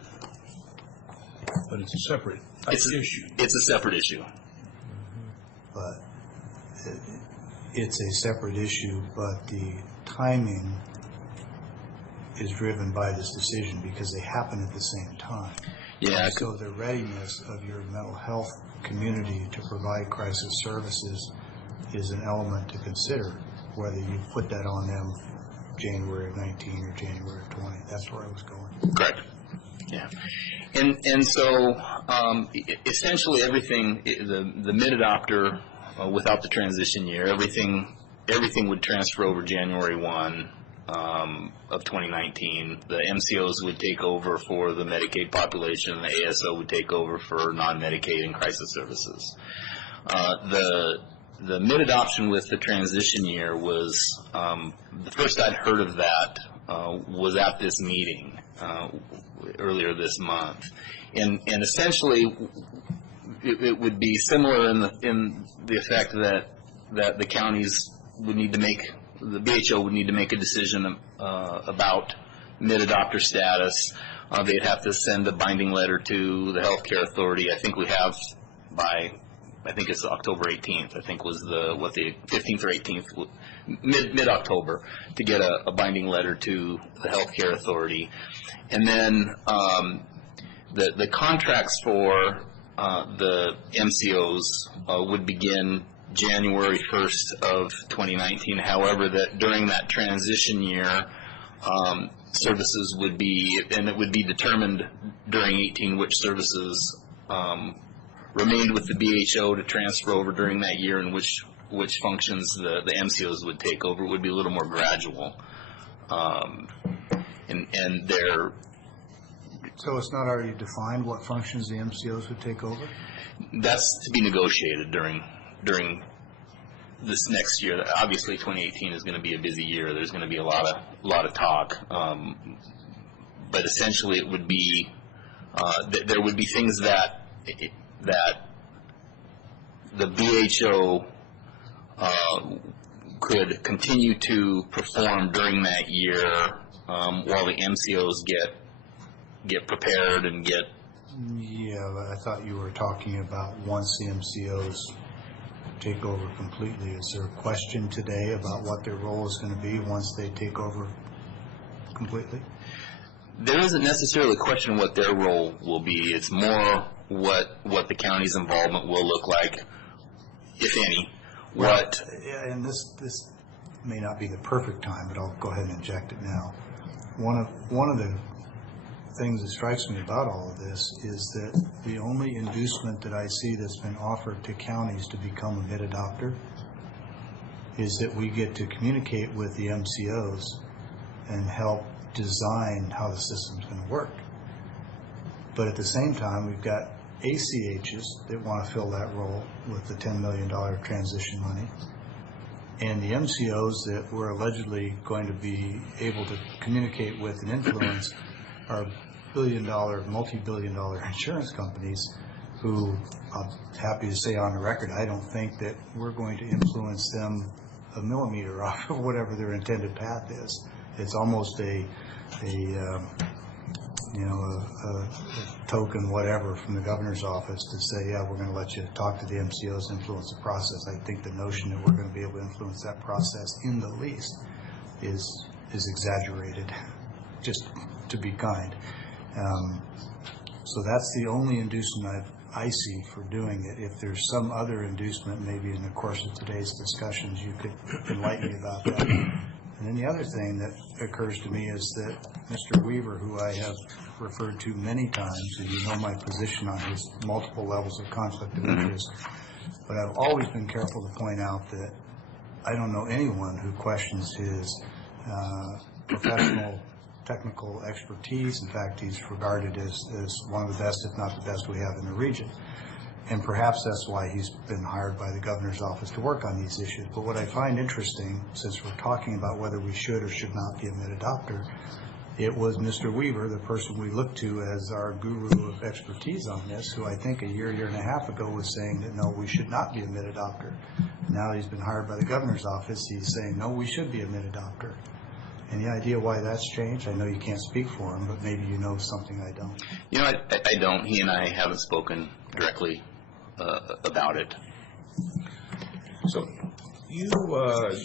But it's a separate issue. It's a separate issue. But it's a separate issue, but the timing is driven by this decision because they happen at the same time. Yeah. So the readiness of your mental health community to provide crisis services is an element to consider, whether you put that on them January of 19 or January of 20. That's where I was going. Correct. Yeah. And so essentially everything, the mid-adopter without the transition year, everything would transfer over January 1 of 2019. The MCOs would take over for the Medicaid population, and the ASO would take over for non-Medicaid and crisis services. The mid-adoption with the transition year was, the first I'd heard of that was at this meeting earlier this month. And essentially, it would be similar in the effect that the counties would need to make, the BHO would need to make a decision about mid-adopter status. They'd have to send a binding letter to the healthcare authority. I think we have by, I think it's October 18th, I think was the 15th or 18th, mid-October, to get a binding letter to the healthcare authority. And then the contracts for the MCOs would begin January 1st of 2019. However, that during that transition year, services would be, and it would be determined during 18 which services remained with the BHO to transfer over during that year, and which functions the MCOs would take over. It would be a little more gradual. And they're... So it's not already defined what functions the MCOs would take over? That's to be negotiated during this next year. Obviously, 2018 is going to be a busy year. There's going to be a lot of talk. But essentially, it would be there would be things that the BHO could continue to perform during that year while the MCOs get prepared and get... Yeah, but I thought you were talking about once the MCOs take over completely. Is there a question today about what their role is going to be once they take over completely? There isn't necessarily a question what their role will be. It's more what the county's involvement will look like, if any. And this may not be the perfect time, but I'll go ahead and inject it now. One of the things that strikes me about all of this is that the only inducement that I see that's been offered to counties to become a mid-adopter is that we get to communicate with the MCOs and help design how the system's going to work. But at the same time, we've got ACHs that want to fill that role with the $10 million transition money, and the MCOs that we're allegedly going to be able to communicate with and influence are billion-dollar, multi-billion-dollar insurance companies who, I'm happy to say on the record, I don't think that we're going to influence them a millimeter off of whatever their intended path is. It's almost a token whatever from the governor's office to say, yeah, we're going to let you talk to the MCOs, influence the process. I think the notion that we're going to be able to influence that process in the least is exaggerated, just to be kind. So that's the only inducement I see for doing it. If there's some other inducement, maybe in the course of today's discussions, you could enlighten me about that. And then the other thing that occurs to me is that Mr. Weaver, who I have referred to many times, and you know my position on his multiple levels of conflict of interest, but I've always been careful to point out that I don't know anyone who questions his professional technical expertise. In fact, he's regarded as one of the best, if not the best, we have in the region. And perhaps that's why he's been hired by the governor's office to work on these issues. But what I find interesting, since we're talking about whether we should or should not be a mid-adopter, it was Mr. Weaver, the person we looked to as our guru of expertise on this, who I think a year and a half ago was saying that, no, we should not be a mid-adopter. Now he's been hired by the governor's office, he's saying, no, we should be a mid-adopter. Any idea why that's changed? I know you can't speak for him, but maybe you know something I don't. You know, I don't. He and I haven't spoken directly about it. So you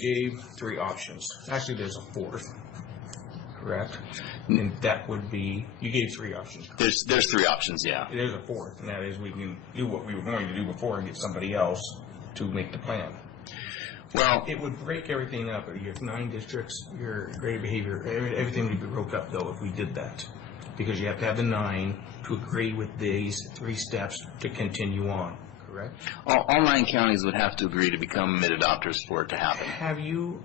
gave 3 options. Actually, there's a 4th, correct? And that would be, you gave 3 options. There's 3 options, yeah. There's a 4th, and that is we can do what we were going to do before and get somebody else to make the plan. Well, It would break everything up. You have 9 districts, your grade behavior, everything would be broke up, though, if we did that. Because you have to have the 9 to agree with these 3 steps to continue on, correct? all 9 counties would have to agree to become mid-adopters for it to happen. Have you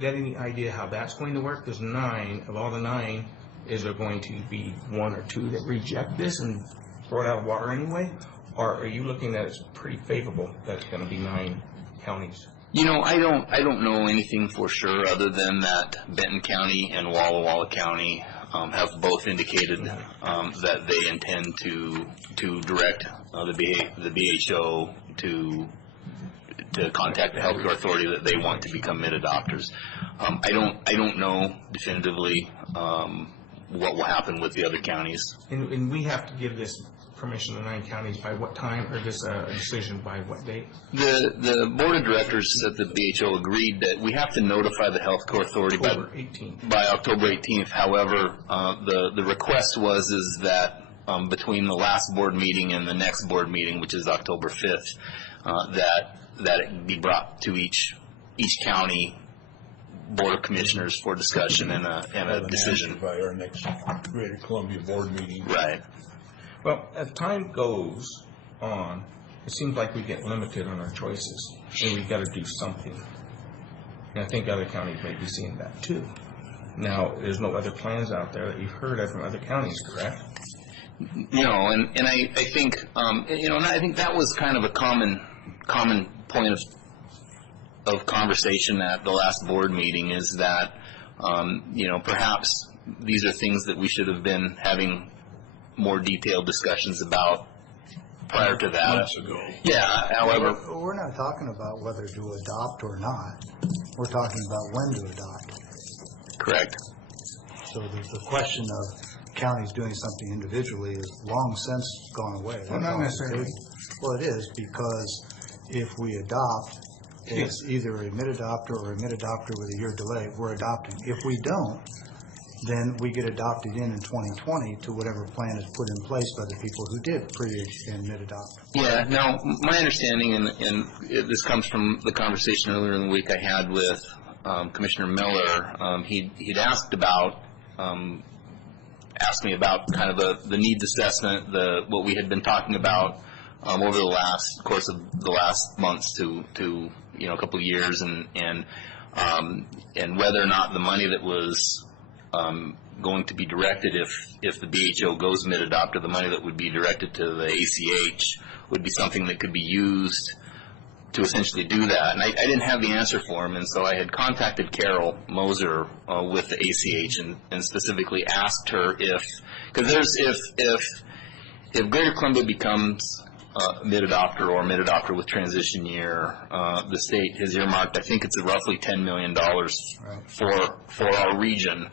got any idea how that's going to work? There's 9. Of all the 9, is there going to be 1 or 2 that reject this and throw it out of the water anyway? Or are you looking at it's pretty favorable that it's going to be 9 counties? You know, I don't know anything for sure other than that Benton County and Walla Walla County have both indicated that they intend to direct the BHO to contact the healthcare authority that they want to become mid-adopters. I don't know definitively what will happen with the other counties. And we have to give this permission to 9 counties by what time, or this a decision by what date? The board of directors at the BHO agreed that we have to notify the healthcare authority by October 18th. However, the request was that between the last board meeting and the next board meeting, which is October 5th, that it be brought to each county board of commissioners for discussion and a decision by our next Greater Columbia board meeting. Right. Well, as time goes on, it seems like we get limited on our choices, and we've got to do something. And I think other counties may be seeing that too. Now, there's no other plans out there that you've heard of from other counties, correct? No, and I think and I think that was kind of a common point of conversation at the last board meeting, is that perhaps these are things that we should have been having more detailed discussions about prior to that. Months ago. Yeah, however... We're not talking about whether to adopt or not. We're talking about when to adopt. Correct. So the question of counties doing something individually is long since gone away. Well, not necessarily. Well, it is, because if we adopt, it's either a mid-adopter or a mid-adopter with a year delay, we're adopting. If we don't, then we get adopted in 2020 to whatever plan is put in place by the people who did pre- and mid-adopt. Yeah, now, my understanding, and this comes from the conversation earlier in the week I had with Commissioner Miller, he'd asked me about kind of the needs assessment, what we had been talking about over the course of the last months to a couple of years, and whether or not the money that was going to be directed, if the BHO goes mid-adopter, the money that would be directed to the ACH would be something that could be used to essentially do that. And I didn't have the answer for him, and so I had contacted Carol Moser with the ACH and specifically asked her if Greater Columbia becomes mid-adopter or mid-adopter with transition year, the state has earmarked, I think it's roughly $10 million for our region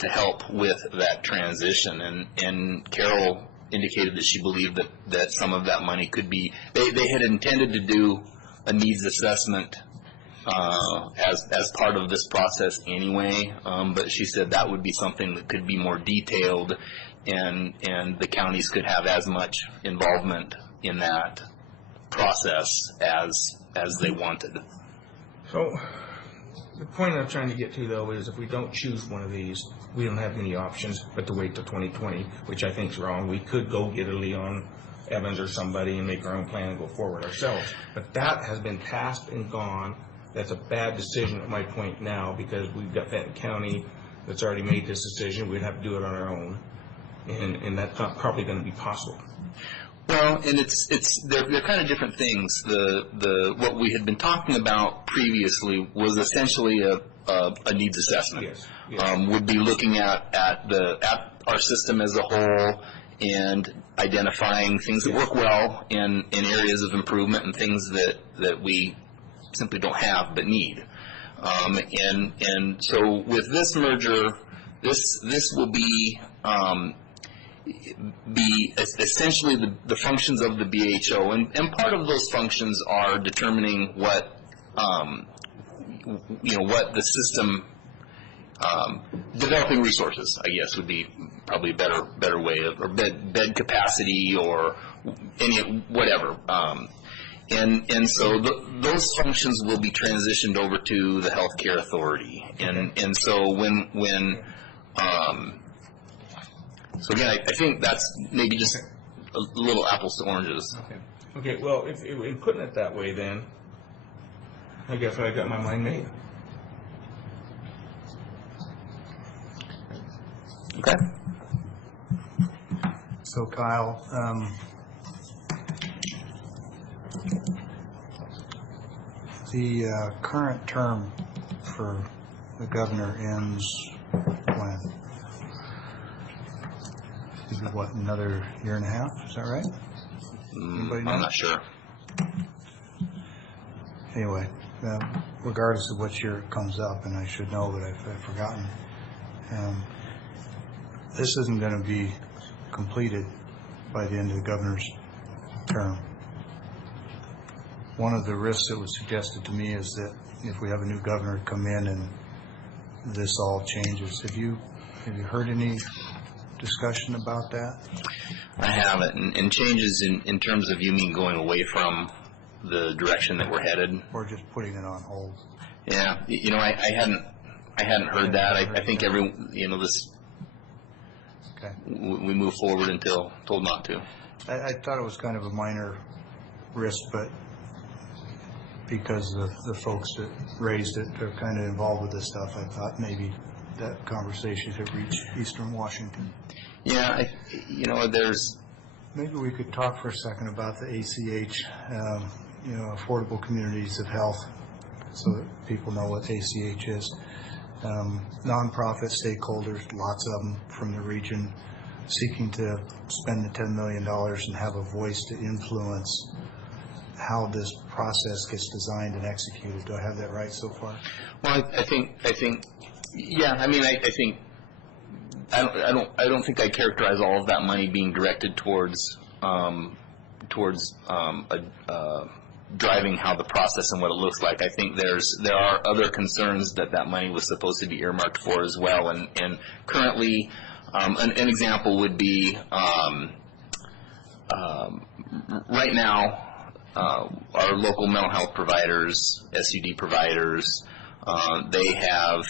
to help with that transition. And Carol indicated that she believed that some of that money could be, they had intended to do a needs assessment as part of this process anyway, but she said that would be something that could be more detailed, and the counties could have as much involvement in that process as they wanted. So the point I'm trying to get to, though, is if we don't choose one of these, we don't have any options but to wait till 2020, which I think is wrong. We could go get a Leon Evans or somebody and make our own plan and go forward ourselves. But that has been passed and gone. That's a bad decision at my point now, because we've got Benton County that's already made this decision. We'd have to do it on our own, and that's not probably going to be possible. Well, and they're kind of different things. What we had been talking about previously was essentially a needs assessment. Yes, yes. Would be looking at our system as a whole and identifying things that work well in areas of improvement and things that we simply don't have but need. And so with this merger, this will be essentially the functions of the BHO, and part of those functions are determining what what the system, developing resources, I guess, would be probably a better way of, or bed capacity or whatever. And so those functions will be transitioned over to the healthcare authority. And so so again, I think that's maybe just a little apples to oranges. Okay, well, if in putting it that way, then I guess I got my mind made. Okay. So Kyle, the current term for the governor ends when? Is it what, another year and a half? Is that right? Anybody know? I'm not sure. Anyway, regardless of what year it comes up, and I should know, but I've forgotten, this isn't going to be completed by the end of the governor's term. One of the risks that was suggested to me is that if we have a new governor come in and this all changes, have you heard any discussion about that? I haven't. And changes in terms of, you mean going away from the direction that we're headed? Or just putting it on hold? Yeah, I hadn't heard that. I think this. Okay. We move forward until told not to. I thought it was kind of a minor risk, but because the folks that raised it are kind of involved with this stuff, I thought maybe that conversation could reach Eastern Washington. Yeah, there's... Maybe we could talk for a second about the ACH, Affordable Communities of Health, so that people know what ACH is. Nonprofit stakeholders, lots of them from the region, seeking to spend the $10 million and have a voice to influence how this process gets designed and executed. Do I have that right so far? Well, I think, yeah. I mean, I think I don't think I characterize all of that money being directed towards driving how the process and what it looks like. I think there are other concerns that money was supposed to be earmarked for as well. And currently, an example would be right now, our local mental health providers, SUD providers, they have,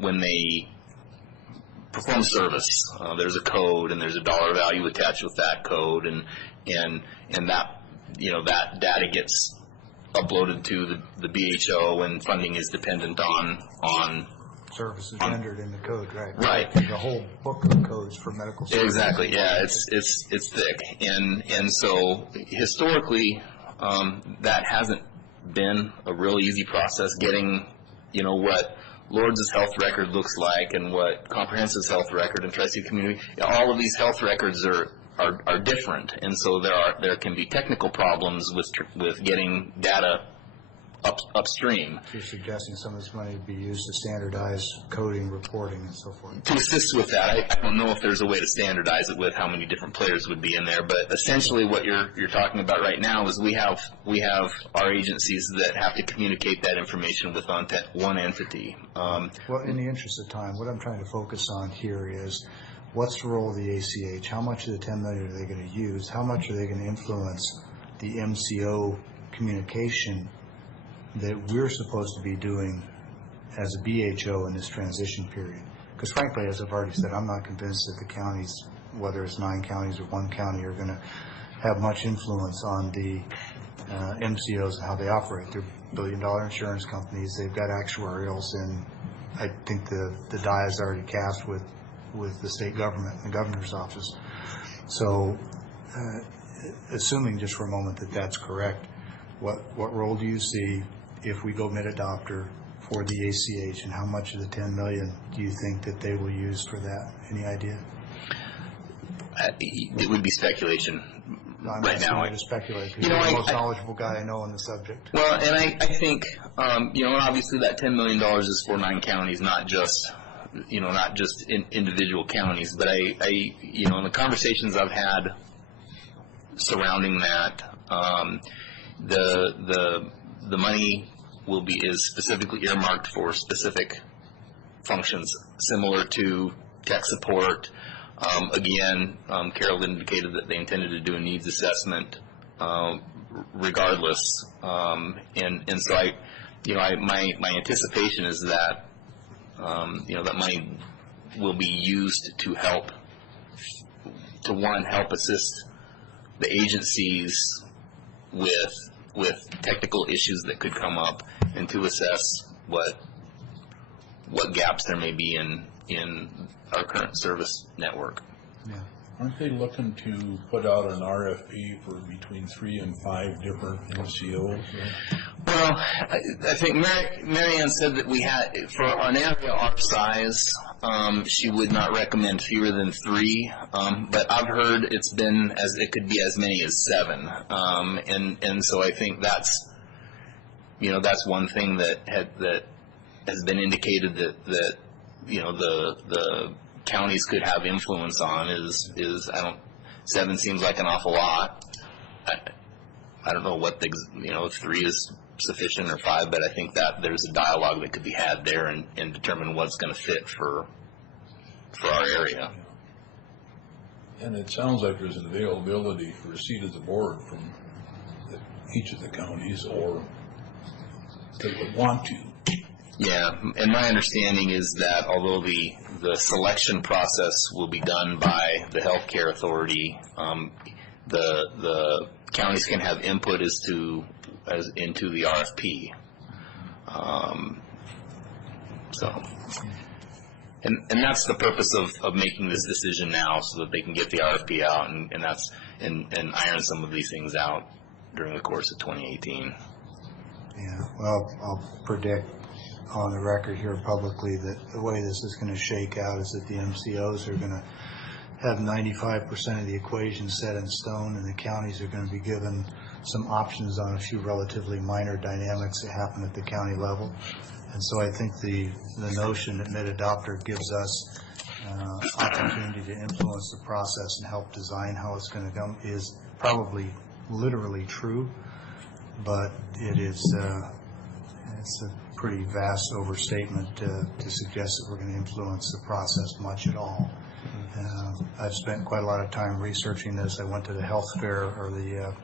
when they perform service, there's a code and there's a dollar value attached with that code, and that that data gets uploaded to the BHO, and funding is dependent on services rendered in the code, right? Right. There's a whole book of codes for medical services. Exactly. Yeah, it's thick, and so historically, that hasn't been a real easy process. Getting what Lords' health record looks like and what Comprehensive health record and Tri-State Community, all of these health records are different, and so there can be technical problems with getting data upstream. You're suggesting some of this money would be used to standardize coding, reporting, and so forth. To assist with that, I don't know if there's a way to standardize it with how many different players would be in there, but essentially what you're talking about right now is we have our agencies that have to communicate that information with one entity. Well, in the interest of time, what I'm trying to focus on here is what's the role of the ACH? How much of the $10 million are they going to use? How much are they going to influence the MCO communication that we're supposed to be doing as a BHO in this transition period? Because frankly, as I've already said, I'm not convinced that the counties, whether it's 9 counties or 1 county, are going to have much influence on the MCOs and how they operate. They're billion-dollar insurance companies. They've got actuarials, and I think the die is already cast with the state government and the governor's office. So assuming just for a moment that that's correct, what role do you see if we go mid-adopter for the ACH, and how much of the 10 million do you think that they will use for that? Any idea? It would be speculation No, I'm right asking now. you to speculate, because You know, you're the I- most knowledgeable guy I know on the subject. Well, and I think, obviously that $10 million is for 9 counties, not just individual counties. But in the conversations I've had surrounding that, the money is specifically earmarked for specific functions similar to tech support. Again, Carol indicated that they intended to do a needs assessment regardless, and so my anticipation is that that money will be used to help assist the agencies with technical issues that could come up, and to assess what gaps there may be in our current service network. Yeah. Aren't they looking to put out an RFP for between 3 and 5 different MCOs? Well, I think Mary Ann said that we had, for an area our size, she would not recommend fewer than 3, but I've heard it could be as many as 7, and so I think that's one thing that has been indicated that the counties could have influence on is 7 seems like an awful lot. I don't know what if 3 is sufficient or 5, but I think that there's a dialogue that could be had there and determine what's going to fit for our area. And it sounds like there's an availability for a seat at the board from each of the counties, or they would want to. Yeah, and my understanding is that although the selection process will be done by the healthcare authority, the counties can have input into the RFP. And that's the purpose of making this decision now, so that they can get the RFP out and iron some of these things out during the course of 2018. Yeah, well, I'll predict on the record here publicly that the way this is going to shake out is that the MCOs are going to have 95% of the equation set in stone, and the counties are going to be given some options on a few relatively minor dynamics that happen at the county level. And so I think the notion that mid-adopter gives us opportunity to influence the process and help design how it's going to come is probably literally true, but it's a pretty vast overstatement to suggest that we're going to influence the process much at all. I've spent quite a lot of time researching this. I went to the health fair, or the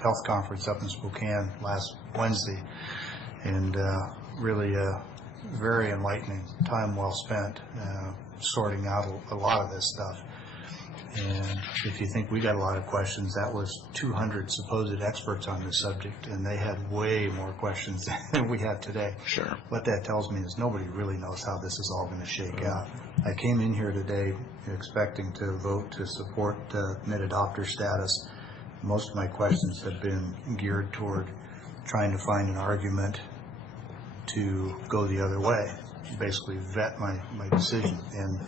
health conference up in Spokane last Wednesday, and really very enlightening, time well spent sorting out a lot of this stuff. And if you think we got a lot of questions, that was 200 supposed experts on this subject, and they had way more questions than we have today. Sure. What that tells me is nobody really knows how this is all going to shake out. I came in here today expecting to vote to support mid-adopter status. Most of my questions have been geared toward trying to find an argument to go the other way, basically vet my decision. And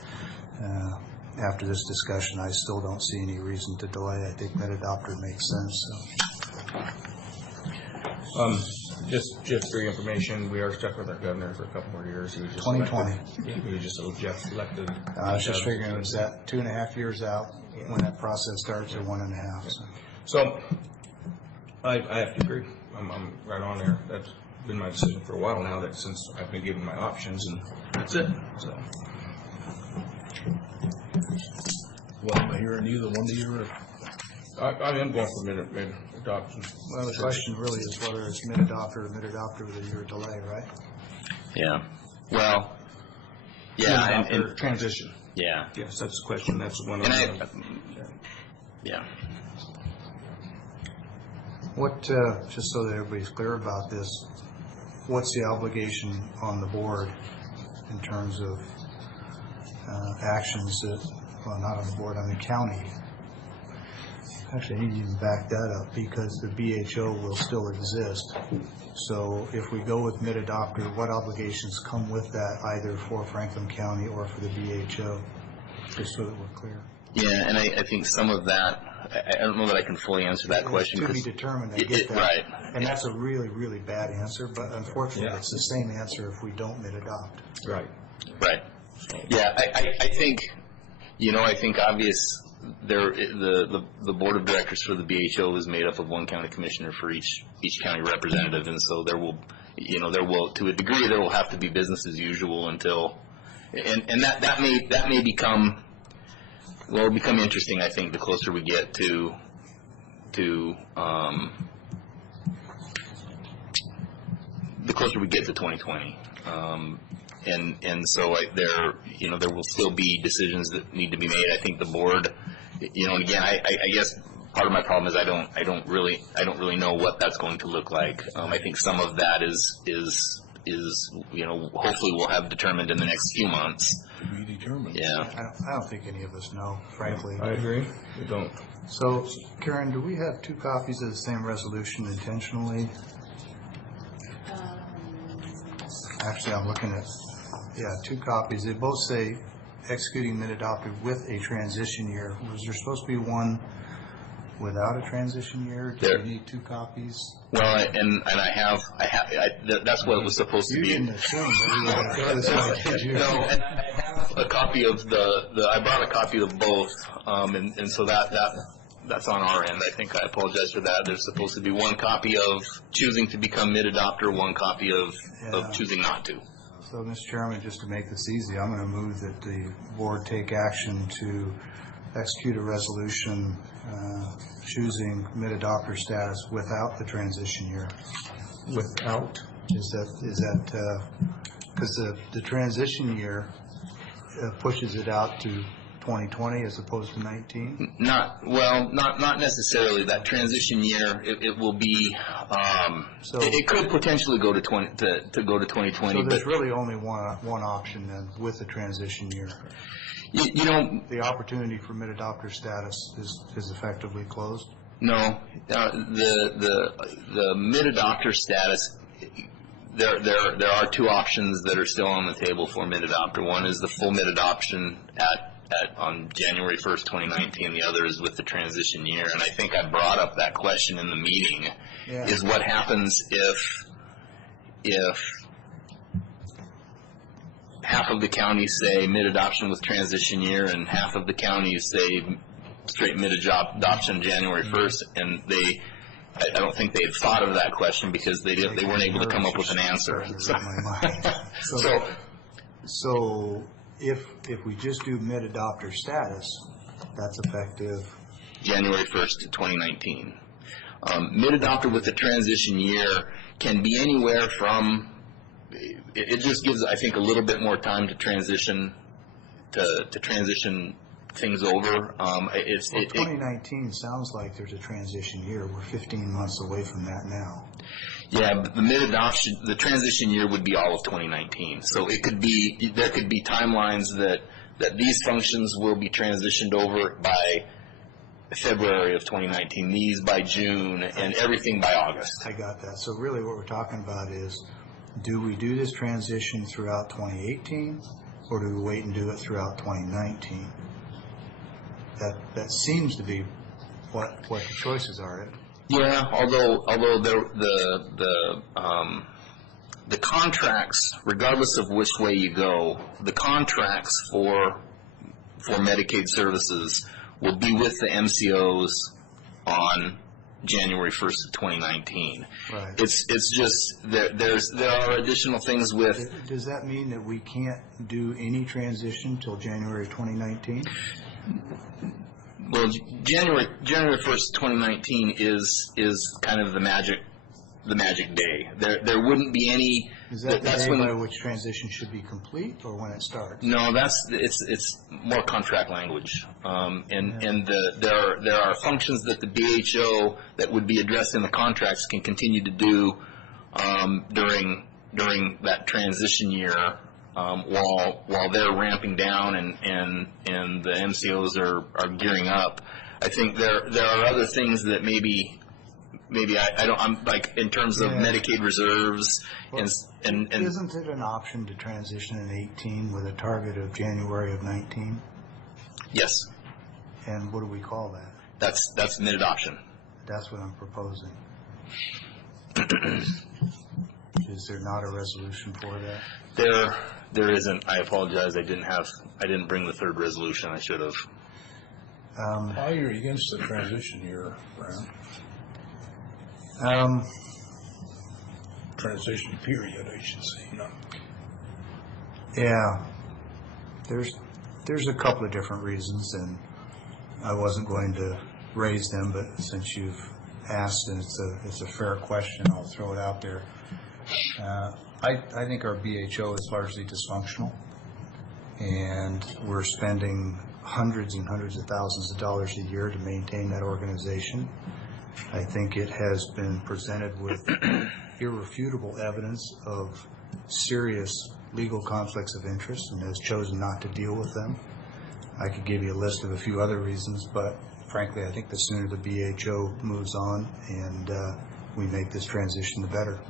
after this discussion, I still don't see any reason to delay. I think mid-adopter makes sense. So. Just for your information, we are stuck with our governor for a couple more years. He was just 2020. Elected. He was just elected. I was just figuring it was that 2.5 years out when that process starts, or 1.5. So I have to agree. I'm right on there. That's been my decision for a while now, that since I've been given my options, and that's it. So. Well, am I hearing either one of you? I am going for mid adoption. Well, the question really is whether it's mid-adopter or mid-adopter with a year delay, right? Yeah. Well, yeah. And transition. Yeah. Yes, that's the question. That's one of them. Yeah. What, just so that everybody's clear about this, what's the obligation on the board in terms of actions that, well, not on the board, on the county, Actually, I need you to back that up because the BHO will still exist. So if we go with mid-adopter, what obligations come with that either for Franklin County or for the BHO? Just so that we're clear. Yeah, and I think some of that, I don't know that I can fully answer that question. To be 'cause determined, I get that. Right. And that's a really, really bad answer, but unfortunately, it's the same answer if we don't mid-adopt. Right. Right. Yeah, I think, I think the board of directors for the BHO is made up of one county commissioner for each county representative, and so there will, to a degree, there will have to be business as usual until, and that may become interesting, I think, the closer we get to the closer we get to 2020. And so there will still be decisions that need to be made. I think the board, and again, I guess part of my problem is I don't really know what that's going to look like. I think some of that is hopefully we'll have determined in the next few months. To be determined. Yeah. I don't think any of us know, frankly. I agree. We don't. So, Karen, do we have 2 copies of the same resolution intentionally? Actually, I'm looking at, 2 copies. They both say executing mid-adopted with a transition year. Was there supposed to be one without a transition year? Do you need 2 copies? Well, and that's what it was supposed to You be. didn't assume that we were going to throw this out, did you? No, and I have a copy of I brought a copy of both, and so that's on our end. I think I apologize for that. There's supposed to be one copy of choosing to become mid-adopter, one copy of choosing not to. So, Mr. Chairman, just to make this easy, I'm going to move that the board take action to execute a resolution choosing mid-adopter status without the transition year. Without? Is that because the transition year pushes it out to 2020 as opposed to 19? Not necessarily. That transition year, it will be. It could potentially go to 2020. So there's really only one option then with the transition year. The opportunity for mid-adopter status is effectively closed. No, the mid-adopter status. There are 2 options that are still on the table for mid-adopter. One is the full mid-adoption on January 1st, 2019. The other is with the transition year. And I think I brought up that question in the meeting, is what happens if half of the counties say mid-adoption with transition year and half of the counties say straight mid-adoption January 1st, and I don't think they had thought of that question because they weren't able to come up with an answer. So if we just do mid-adopter status, that's effective January 1st, 2019. Mid-adopter with the transition year can be anywhere from. It just gives, I think, a little bit more time to transition things over. 2019 sounds like there's a transition year. We're 15 months away from that now. Yeah, but the transition year would be all of 2019. So there could be timelines that these functions will be transitioned over by February of 2019, these by June, and everything by August. I got that. So really what we're talking about is, do we do this transition throughout 2018, or do we wait and do it throughout 2019? That seems to be what the choices are. Yeah, although the contracts, regardless of which way you go, the contracts for Medicaid services will be with the MCOs on January 1st of 2019. Right. It's just there are additional things with. Does that mean that we can't do any transition till January 2019? Well, January 1st, 2019 is kind of the magic day. There wouldn't be any. Is that the day by which transition should be complete, or when it starts? No, it's more contract language, and there are functions that the BHO that would be addressed in the contracts can continue to do during that transition year. While they're ramping down and the MCOs are gearing up, I think there are other things that maybe I don't, I'm like, in terms of Medicaid reserves and Isn't it an option to transition in 18 with a target of January of 19? yes, And what do we call that? that's mid-adoption. That's what I'm proposing. Is there not a resolution for that? There isn't. I apologize. I didn't bring the third resolution. I should have. Why are you against the transition year, Brian? Transition period, I should say. No. Yeah. There's a couple of different reasons, and I wasn't going to raise them, but since you've asked and it's a fair question, I'll throw it out there. I think our BHO is largely dysfunctional, and we're spending hundreds and hundreds of thousands of dollars a year to maintain that organization. I think it has been presented with irrefutable evidence of serious legal conflicts of interest and has chosen not to deal with them. I could give you a list of a few other reasons, but frankly, I think the sooner the BHO moves on and we make this transition, the better.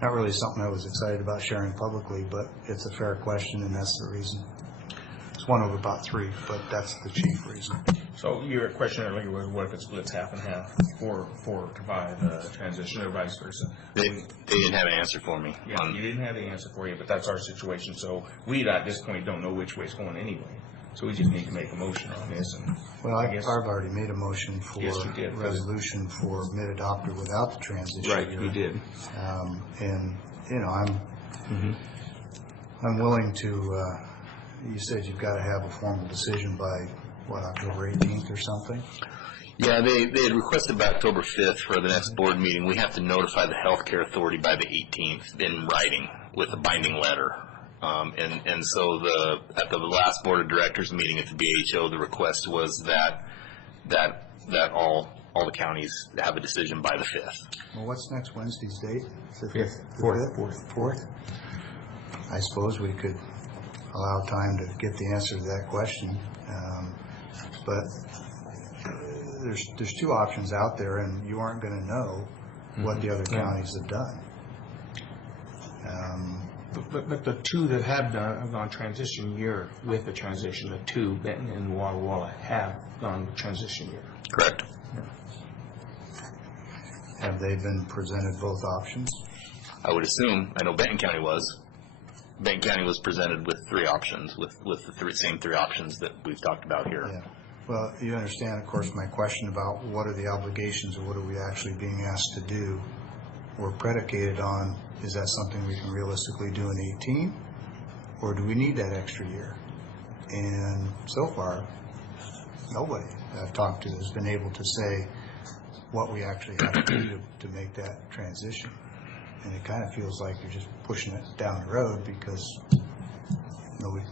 Not really something I was excited about sharing publicly, but it's a fair question, and that's the reason. It's one of about three, but that's the chief reason. So your question earlier was, what if it splits half and half to buy the transition, or vice versa? They didn't have an answer for me. Yeah, you didn't have the answer for you, but that's our situation. So we at this point don't know which way it's going anyway. So we just need to make a motion on this. And well, I've already made a motion for resolution for mid-adopter without the transition. Right, you did. And you know, I'm willing to. You said you've got to have a formal decision by what, October 18th or something? Yeah, they had requested by October 5th for the next board meeting. We have to notify the healthcare authority by the 18th in writing with a binding letter. And so at the last board of directors meeting at the BHO, the request was that all the counties have a decision by the 5th. Well, what's next Wednesday's date? The 5th. Fourth. I suppose we could allow time to get the answer to that question. But there's two options out there, and you aren't going to know what the other counties have done. But the two that have gone transition year with the transition, the two, Benton and Walla Walla, have gone transition year. Correct. Have they been presented both options? I would assume. I know Benton County was. Benton County was presented with three options, with the same three options that we've talked about here. Yeah. Well, you understand, of course, my question about what are the obligations or what are we actually being asked to do were predicated on, is that something we can realistically do in 18, or do we need that extra year? And so far, nobody I've talked to has been able to say what we actually have to do to make that transition. And it kind of feels like you're just pushing it down the road because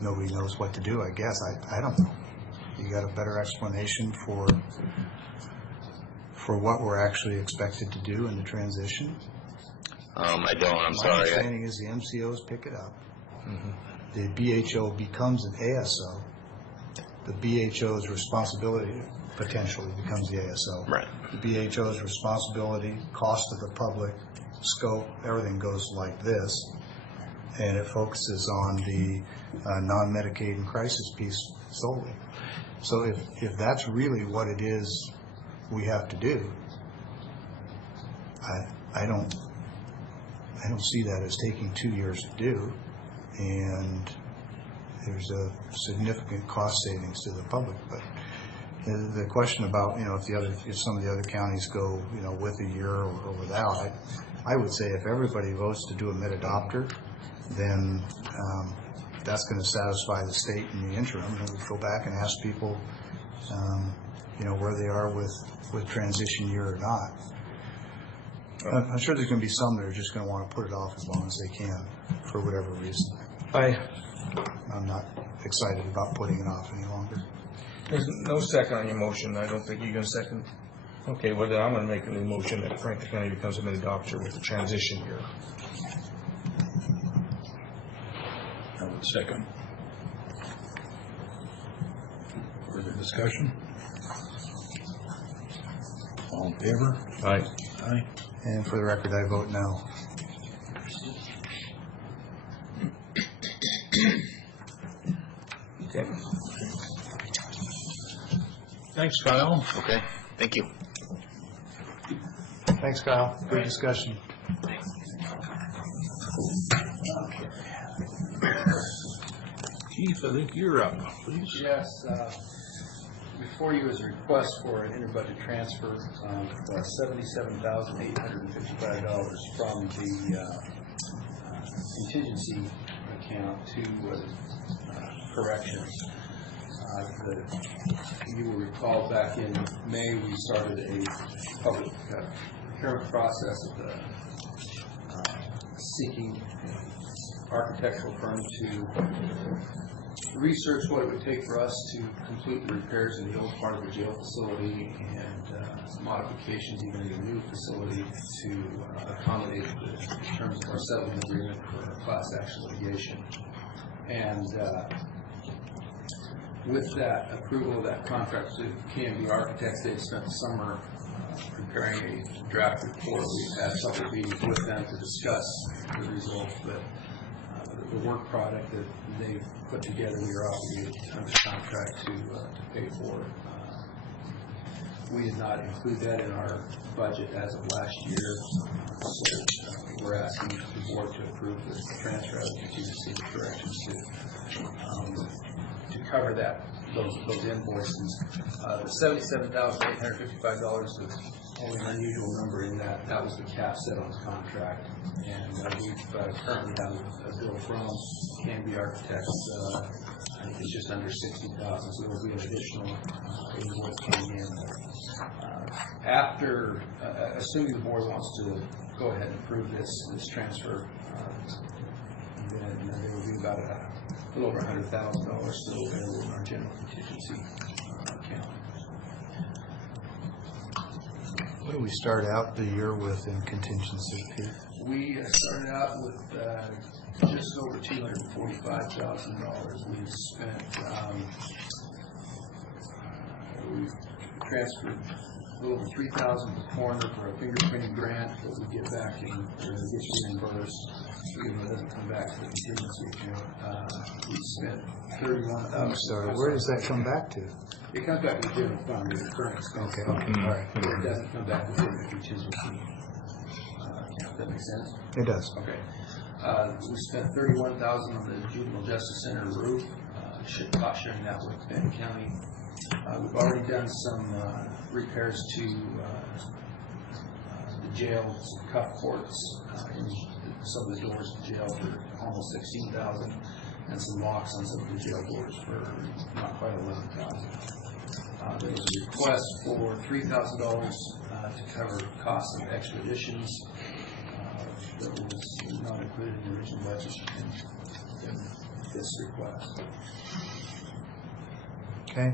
nobody knows what to do, I guess. I don't know. You got a better explanation for what we're actually expected to do in the transition? I don't. I'm sorry. My understanding is the MCOs pick it up. The BHO becomes an ASO. The BHO's responsibility potentially becomes the ASO. Right. The BHO's responsibility, cost of the public, scope, everything goes like this, and it focuses on the non-Medicaid and crisis piece solely. So if that's really what it is we have to do, I don't see that as taking 2 years to do, and there's a significant cost savings to the public. But the question about, if some of the other counties go, with a year or without, I would say if everybody votes to do a mid-adopter, then that's going to satisfy the state in the interim, and we go back and ask people, where they are with transition year or not. I'm sure there's going to be some that are just going to want to put it off as long as they can for whatever reason. I'm not excited about putting it off any longer. There's no second on your motion. I don't think you're going to second. Okay, well then I'm going to make a new motion that Franklin County becomes a mid-adopter with the transition year. I would second. Further discussion? All in favor? Aye. Aye. And for the record, I vote no. Okay. Thanks, Kyle. Okay, thank you. Thanks, Kyle. Good discussion. Keith, I think you're up, please. Yes, before you is a request for an interbudget transfer of $77,855 from the contingency account to corrections. You will recall back in May, we started a public procurement process of seeking an architectural firm to research what it would take for us to complete the repairs in the old part of the jail facility and some modifications even in the new facility to accommodate the terms of our settlement agreement for our class action litigation. And with that approval of that contract to KMB Architects, they've spent the summer preparing a draft report. We've had several meetings with them to discuss the results, but the work product that they've put together, we are obligated under contract to pay for. We did not include that in our budget as of last year, so we're asking the board to approve the transfer of the contingency corrections to cover those invoices. The $77,855 is only an unusual number in that was the cap set on the contract, and we currently have a bill from KMB Architects. I think it's just under $60,000, so there will be an additional invoice coming in. After, assuming the board wants to go ahead and approve this transfer, then there will be about a little over $100,000 still available in our general contingency account. What do we start out the year with in contingency, Pete? We started out with just over $245,000. We've spent, we've transferred a little over $3,000 to Coroner for a fingerprinting grant that we get back and gets reimbursed, even though it doesn't come back to the contingency account. We spent $31,000. I'm sorry, where does that come back to? It comes back to the general fund, the current expense. Okay, all right. It doesn't come back within the contingency account. Does that make sense? It does. Okay. We spent $31,000 on the Juvenile Justice Center roof, cost sharing that with Benton County. We've already done some repairs to the jail, some cuff ports, in some of the doors of the jail for almost $16,000, and some locks on some of the jail doors for not quite $11,000. There was a request for $3,000 to cover costs of expeditions that was not included in the original budget in this request. Okay.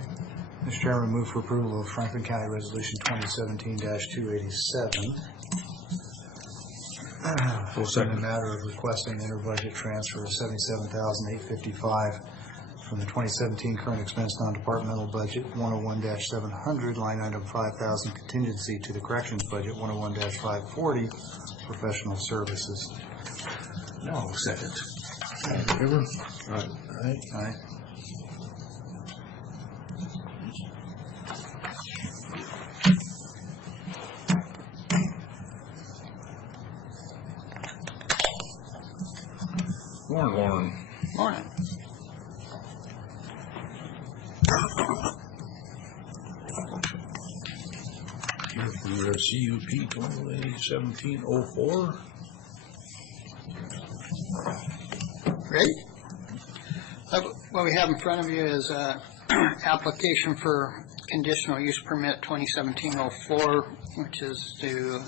Mr. Chairman, move for approval of Franklin County Resolution 2017-287. In the matter of requesting an interbudget transfer of $77,855 from the 2017 current expense non-departmental budget 101-700, line item 5,000 contingency, to the corrections budget 101-540 professional services. No, second. All in favor? Aye. Aye. Lauren. Morning. Here for CUP 2017-04. Great. What we have in front of you is an application for conditional use permit 2017-04, which is to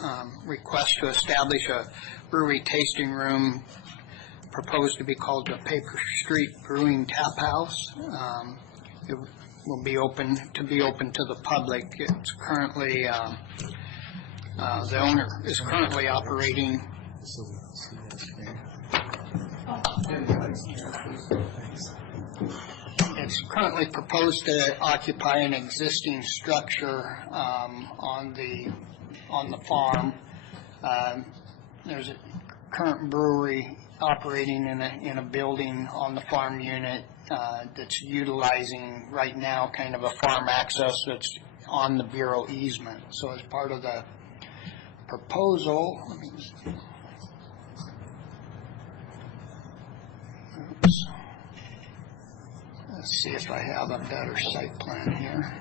request to establish a brewery tasting room proposed to be called the Paper Street Brewing Tap House. It will be open to the public. It's currently the owner is currently operating so we can see that screen. It's currently proposed to occupy an existing structure on the farm. There's a current brewery operating in a building on the farm unit that's utilizing right now kind of a farm access that's on the Bureau easement. So as part of the proposal, let's see if I have a better site plan here.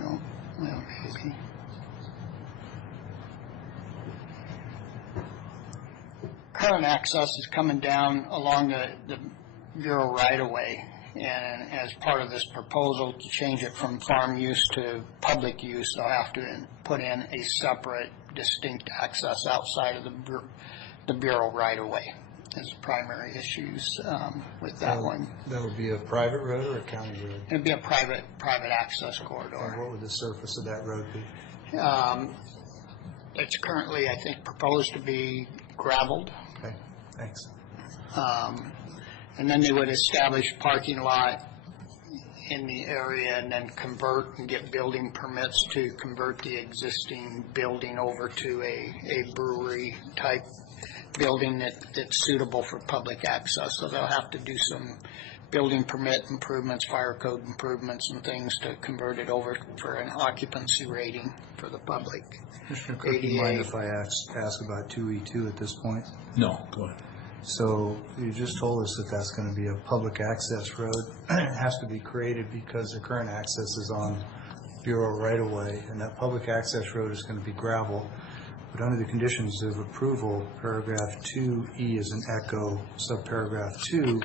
No, well, maybe. Current access is coming down along the Bureau right-of-way, and as part of this proposal to change it from farm use to public use, they'll have to put in a separate, distinct access outside of the Bureau right-of-way. As primary issues with that one. That would be a private road or a county road? It'd be a private access corridor. And what would the surface of that road be? It's currently, I think, proposed to be gravelled. Okay, thanks. And then they would establish parking lot in the area and then convert and get building permits to convert the existing building over to a brewery type building that's suitable for public access. So they'll have to do some building permit improvements, fire code improvements and things to convert it over for an occupancy rating for the public. Commissioner Cook, do you mind if I ask about 2E2 at this point? No, go ahead. So you just told us that that's going to be a public access road. It has to be created because the current access is on Bureau right-of-way, and that public access road is going to be gravel. But under the conditions of approval, paragraph 2E is an echo, subparagraph 2,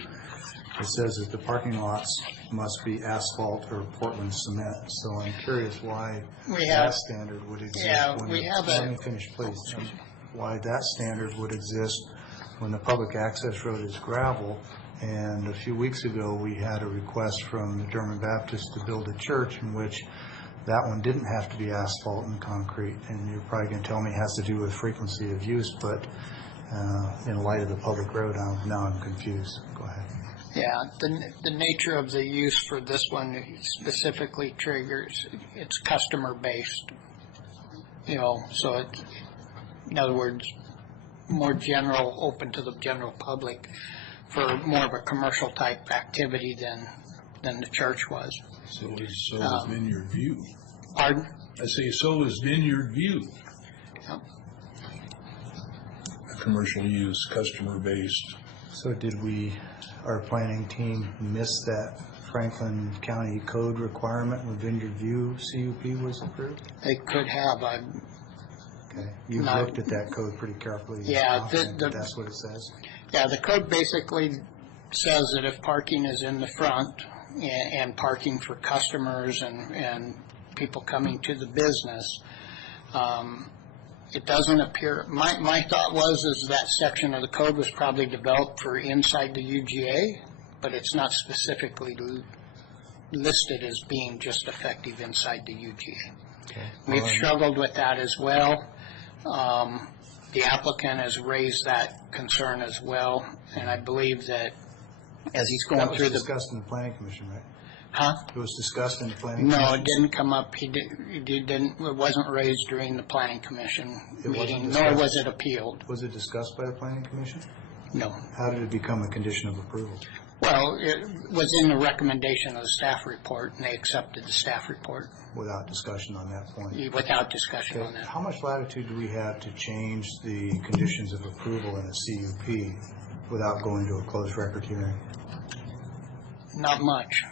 it says that the parking lots must be asphalt or Portland cement. So I'm curious why that standard would exist. Yeah, we have Let me finish, please. Why that standard would exist when the public access road is gravel. And a few weeks ago, we had a request from the German Baptist to build a church in which that one didn't have to be asphalt and concrete, and you're probably going to tell me it has to do with frequency of use, but in light of the public road, now I'm confused. Go ahead. Yeah, the nature of the use for this one specifically triggers, it's customer-based, so it's, in other words, more general, open to the general public for more of a commercial type activity than the church was. So is Vineyard View. Pardon? I say so is Vineyard View. Yep. Commercial use, customer-based. So did our planning team miss that Franklin County code requirement when Vineyard View CUP was approved? They could have. Okay. You've looked at that code pretty carefully. Yeah. That's what it says? Yeah, the code basically says that if parking is in the front and parking for customers and people coming to the business, it doesn't appear, my thought is that section of the code was probably developed for inside the UGA, but it's not specifically listed as being just effective inside the UGA. Okay. We've struggled with that as well. The applicant has raised that concern as well, and I believe that as he's going through That was discussed in the Planning Commission, right? Huh? It was discussed in the Planning Commission? No, it didn't come up. It wasn't raised during the Planning Commission meeting, nor was it appealed. Was it discussed by the Planning Commission? No. How did it become a condition of approval? Well, it was in the recommendation of the staff report, and they accepted the staff report. Without discussion on that point? Without discussion on that. How much latitude do we have to change the conditions of approval in a CUP without going to a closed record hearing? Not much.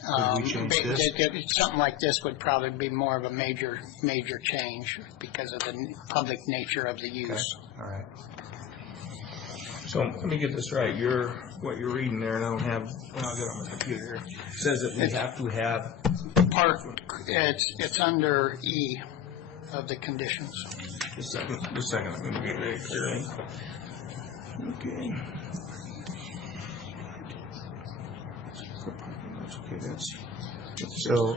Could we change this? Something like this would probably be more of a major change because of the public nature of the use. Okay. All right. So let me get this right. What you're reading there, and I don't have, I'll get on my computer here. It says that we have to have it's under E of the conditions. Just a second. I'm going to get it very clearly. Okay. Okay, that's So,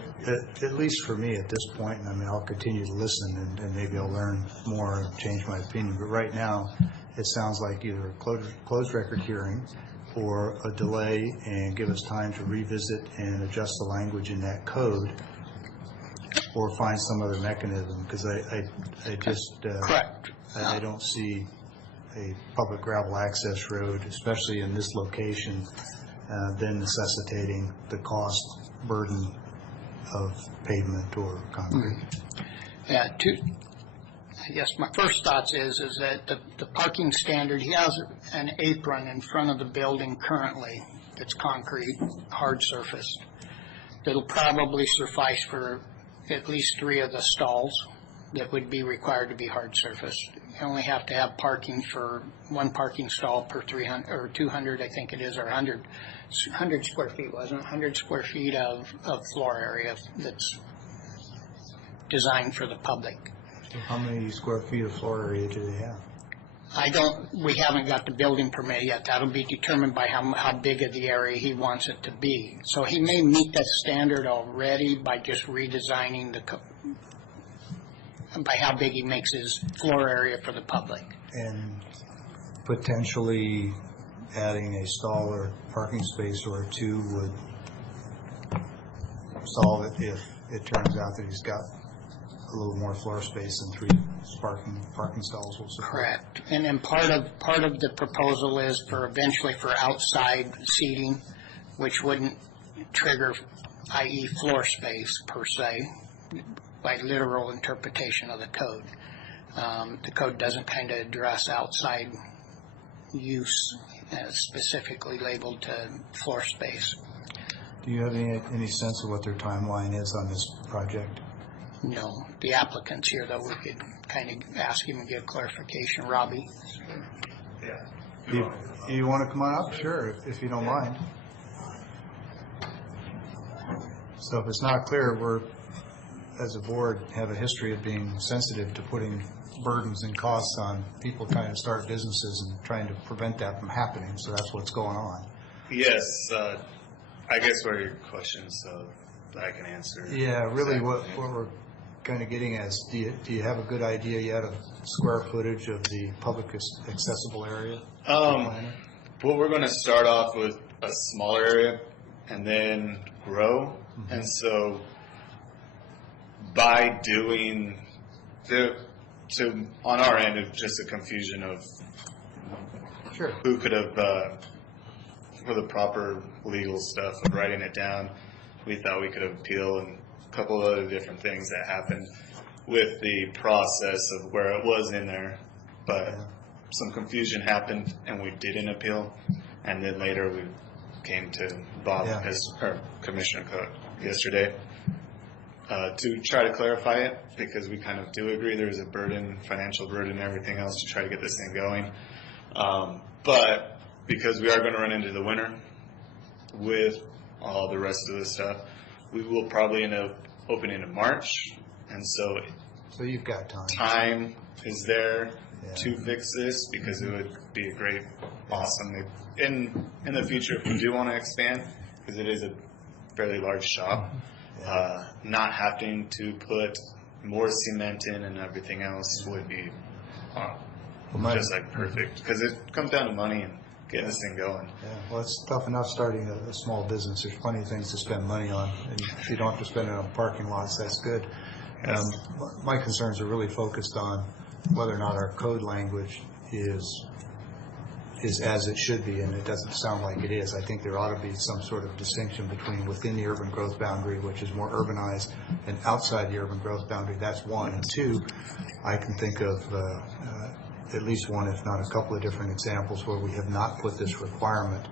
at least for me at this point, and I mean, I'll continue to listen and maybe I'll learn more and change my opinion, but right now, it sounds like either a closed record hearing or a delay and give us time to revisit and adjust the language in that code, or find some other mechanism, because I just, Correct. I don't see a public gravel access road, especially in this location, then necessitating the cost burden of pavement or concrete. Yeah, I guess my first thoughts is that the parking standard, he has an apron in front of the building currently that's concrete, hard surface. That'll probably suffice for at least 3 of the stalls that would be required to be hard surface. You only have to have parking for 1 parking stall per 300, or 200, I think it is, or 100 square feet, wasn't it? 100 square feet of floor area that's designed for the public. So how many square feet of floor area do they have? We haven't got the building permit yet. That'll be determined by how big of the area he wants it to be. So he may meet that standard already by just redesigning by how big he makes his floor area for the public. And potentially adding a stall or parking space or 2 would solve it if it turns out that he's got a little more floor space than 3 parking stalls will support. Correct. And then part of the proposal is eventually for outside seating, which wouldn't trigger, i.e. floor space per se, by literal interpretation of the code. The code doesn't kind of address outside use as specifically labeled to floor space. Do you have any sense of what their timeline is on this project? No. The applicant's here, though. We could kind of ask him and get clarification. Robbie? Yeah. You want to come on up? Sure, if you don't mind. So if it's not clear, we're, as a board, have a history of being sensitive to putting burdens and costs on people trying to start businesses and trying to prevent that from happening. So that's what's going on. Yes, I guess what are your questions so that I can answer? Yeah, really what we're kind of getting at is, do you have a good idea yet of square footage of the public accessible area? Well, we're going to start off with a smaller area and then grow. Mm-hmm. And so by doing on our end, of just a confusion of who could have, for the proper legal stuff of writing it down, we thought we could appeal, and a couple of other different things that happened with the process of where it was in there. But some confusion happened, and we didn't appeal. And then later we came to Bob, or Commissioner Cook, yesterday to try to clarify it, because we kind of do agree there's a burden, financial burden, and everything else to try to get this thing going. But because we are going to run into the winter with all the rest of the stuff, we will probably end up opening in March. And so you've got time. Time is there to fix this, because it would be a great, awesome, in the future, if we do want to expand, because it is a fairly large shop, not having to put more cement in and everything else would be just like perfect, because it comes down to money and getting this thing going. Yeah, well, it's tough enough starting a small business. There's plenty of things to spend money on, and if you don't have to spend it on parking lots, that's good. Yes. My concerns are really focused on whether or not our code language is as it should be, and it doesn't sound like it is. I think there ought to be some sort of distinction between within the urban growth boundary, which is more urbanized, and outside the urban growth boundary. That's one. And two, I can think of at least one, if not a couple of different examples where we have not put this requirement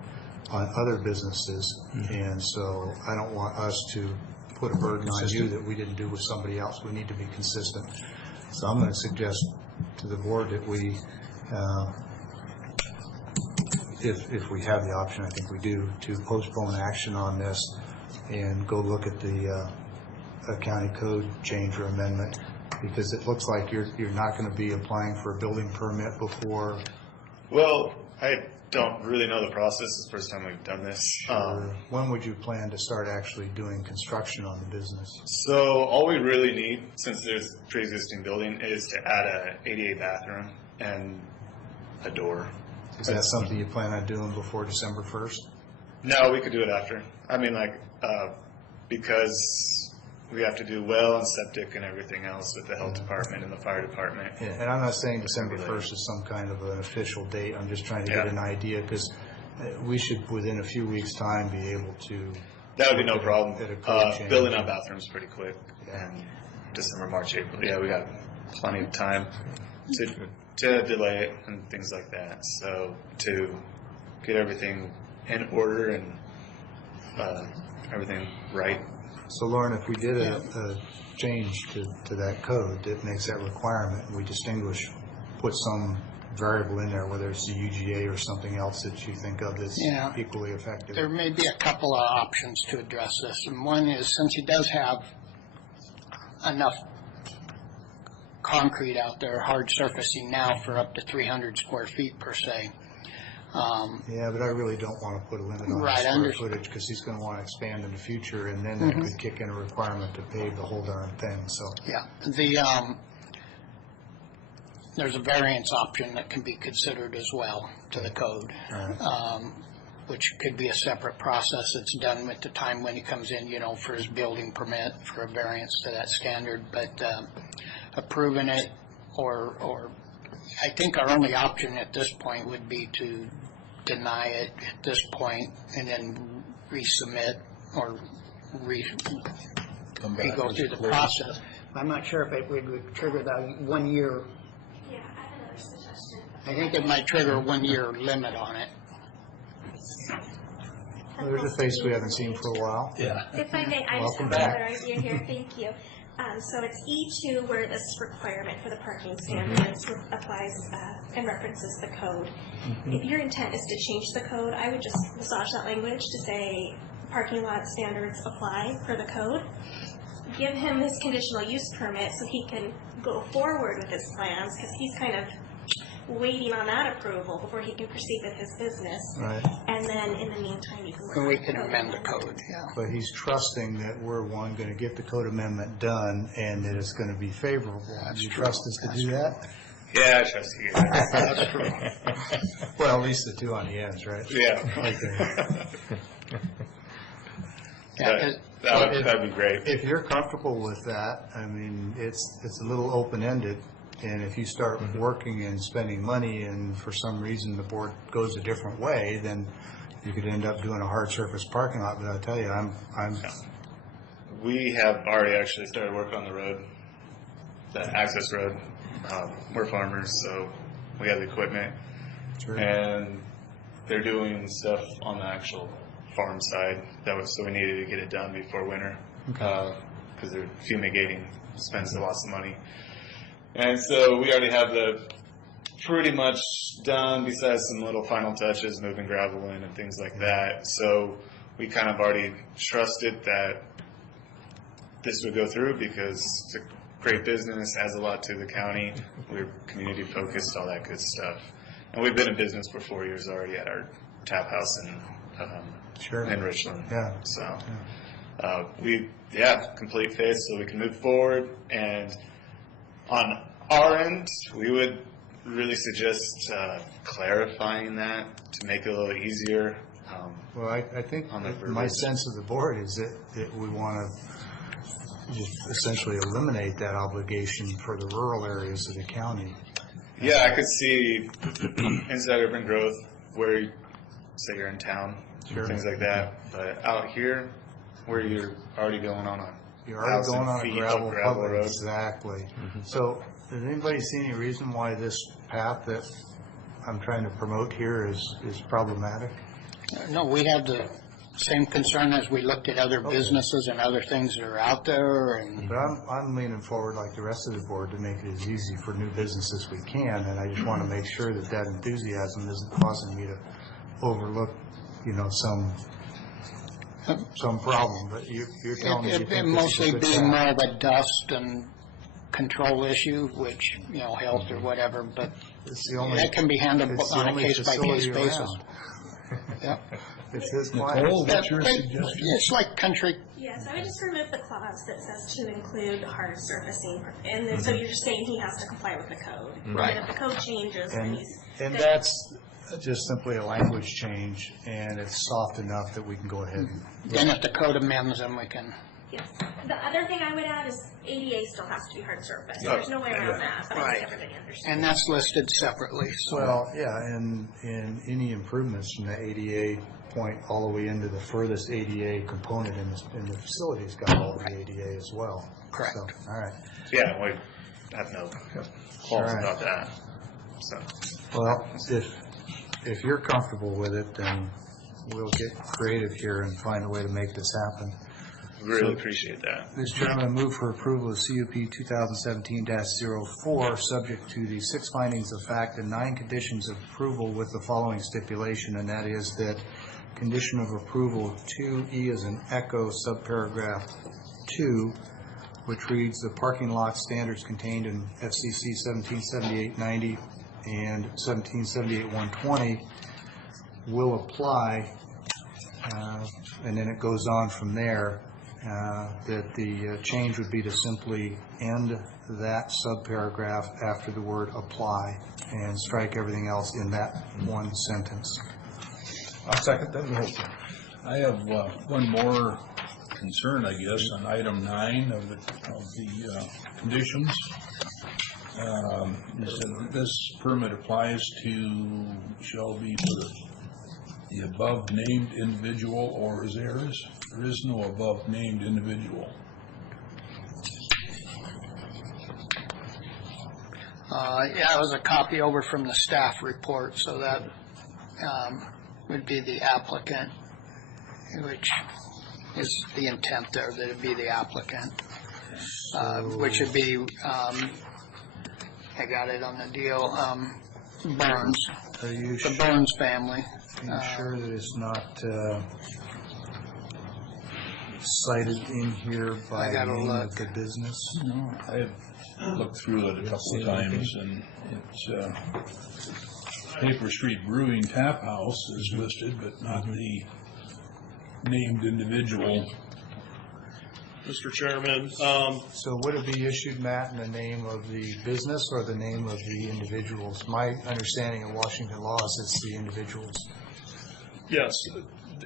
on other businesses, and so I don't want us to put a burden on you that we didn't do with somebody else. We need to be consistent. So I'm going to suggest to the board that we, if we have the option, I think we do, to postpone action on this and go look at the county code change or amendment, because it looks like you're not going to be applying for a building permit before. Well, I don't really know the process. It's the first time we've done this. When would you plan to start actually doing construction on the business? So all we really need, since there's pre-existing building, is to add a ADA bathroom and a door. Is that something you plan on doing before December 1st? No, we could do it after. I mean, like, because we have to do well and septic and everything else with the health department and the fire department. Yeah, and I'm not saying December 1st is some kind of an official date. I'm just trying to get an idea, because we should, within a few weeks' time, be able to. That would be no problem. At a code change. Building out bathrooms pretty quick. And December, March, April. Yeah, we got plenty of time to delay it and things like that. So to get everything in order and everything right. So Lauren, if we did a change to that code that makes that requirement, and we put some variable in there, whether it's the UGA or something else that you think of that's equally effective. There may be a couple of options to address this, and one is, since he does have enough concrete out there, hard surfacing now for up to 300 square feet per se. Yeah, but I really don't want to put a limit on the square footage, because he's going to want to expand in the future, and then that could kick in a requirement to pave the whole darn thing. So yeah, there's a variance option that can be considered as well to the code, which could be a separate process that's done at the time when he comes in, for his building permit for a variance to that standard. But approving it, or I think our only option at this point would be to deny it at this point and then resubmit or go through the process. I'm not sure if it would trigger the 1 year. Yeah, I have another suggestion. I think it might trigger a 1 year limit on it. Well, there's a face we haven't seen for a while. Yeah. If I may, I just have another idea here. Thank you. So it's E2 where this requirement for the parking standards applies and references the code. If your intent is to change the code, I would just massage that language to say parking lot standards apply per the code. Give him his conditional use permit so he can go forward with his plans, because he's kind of waiting on that approval before he can proceed with his business. Right. And then in the meantime, you can work And we on can the amend the code, But he's trusting that we're, going to get the code amendment done and that it's going to be favorable. Do you trust us to do that? Yeah, I trust you. That's true. Well, at least the two on the ends, right? Yeah. Okay. That'd be great. If you're comfortable with that, I mean, it's a little open-ended, and if you start working and spending money and for some reason the board goes a different way, then you could end up doing a hard surface parking lot. But I'll tell you, We have already actually started work on the road, the access road. We're farmers, so we have the equipment. Sure. And they're doing stuff on the actual farm side. So we needed to get it done before winter, because they're fumigating, spends lots of money. And so we already have the pretty much done, besides some little final touches, moving gravel in and things like that. So we kind of already trusted that this would go through, because it's a great business, adds a lot to the county. We're community focused, all that good stuff. And we've been in business for 4 years already at our tap house in Richland. Yeah. So complete faith, so we can move forward. And on our end, we would really suggest clarifying that to make it a little easier. Well, I think my sense of the board is that we want to just essentially eliminate that obligation for the rural areas of the county. Yeah, I could see inside urban growth where, say, you're in town, things like that. But out here, where you're already going on You're already going on a gravel public road. Exactly. So, does anybody see any reason why this path that I'm trying to promote here is problematic? No, we have the same concern as we looked at other businesses and other things that are out there. But I'm leaning forward like the rest of the board to make it as easy for new business as we can, and I just want to make sure that enthusiasm isn't causing me to overlook, some problem. But you're telling me you think it mostly being more of a dust and control issue, which, health or whatever, but It's the only. That can be handled it's the on a only case-by-case facility basis. around. Yep. It's his client. Nicole, what's your But suggestion? It's like country, Yes, I would just remove the clause that says to include hard surfacing, and then, so you're just saying he has to comply with the code. Right. And if the code changes, then And, he's. and then- that's just simply a language change, and it's soft enough that we can go ahead and. then if the code amends, then we can, Yes. The other thing I would add is ADA still has to be hard surface. Yeah. There's no way around that, but I Right. think everybody understands. and that's listed separately, so. Well, yeah, and any improvements from the ADA point all the way into the furthest ADA component in the facility's got all the ADA as well. Correct. So, all right. Yeah, we have no qualms Alright. about that, so. Well, if you're comfortable with it, then we'll get creative here and find a way to make this happen. Really appreciate that. Mr. Chairman, I move for approval of CUP 2017-04, subject to the 6 findings of fact and 9 conditions of approval with the following stipulation, and that is that condition of approval 2E is an echo subparagraph 2, which reads, the parking lot standards contained in FCC 1778-90 and 1778-120 will apply, and then it goes on from there. That the change would be to simply end that subparagraph after the word apply and strike everything else in that one sentence. I'll second that motion. I have one more concern, I guess, on item 9 of the conditions. It said that this permit applies to, shall be for the above named individual, or is there is no above named individual. Yeah, it was a copy over from the staff report, so that would be the applicant, which is the intent there, that it'd be the applicant, which would be, I got it on the deal, Burns, Are you the Burns family. Are you sure that it's not cited in here by I gotta name look. of the business? No, I've looked through it a couple of times, and it's Paper Street Brewing Tap House is listed, but not the named individual. Mr. Chairman, So would it be issued, Matt, in the name of the business or the name of the individuals? My understanding of Washington law is it's the individuals. yes,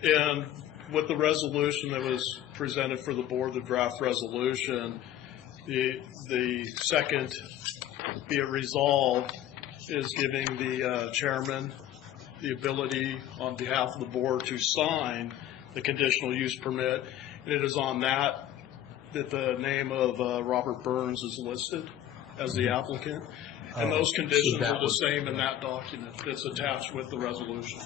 and with the resolution that was presented for the board, the draft resolution, the second, be it resolved, is giving the chairman the ability on behalf of the board to sign the conditional use permit. And it is on that the name of Robert Burns is listed as the applicant. And those conditions are the same in that document that's attached with the resolution.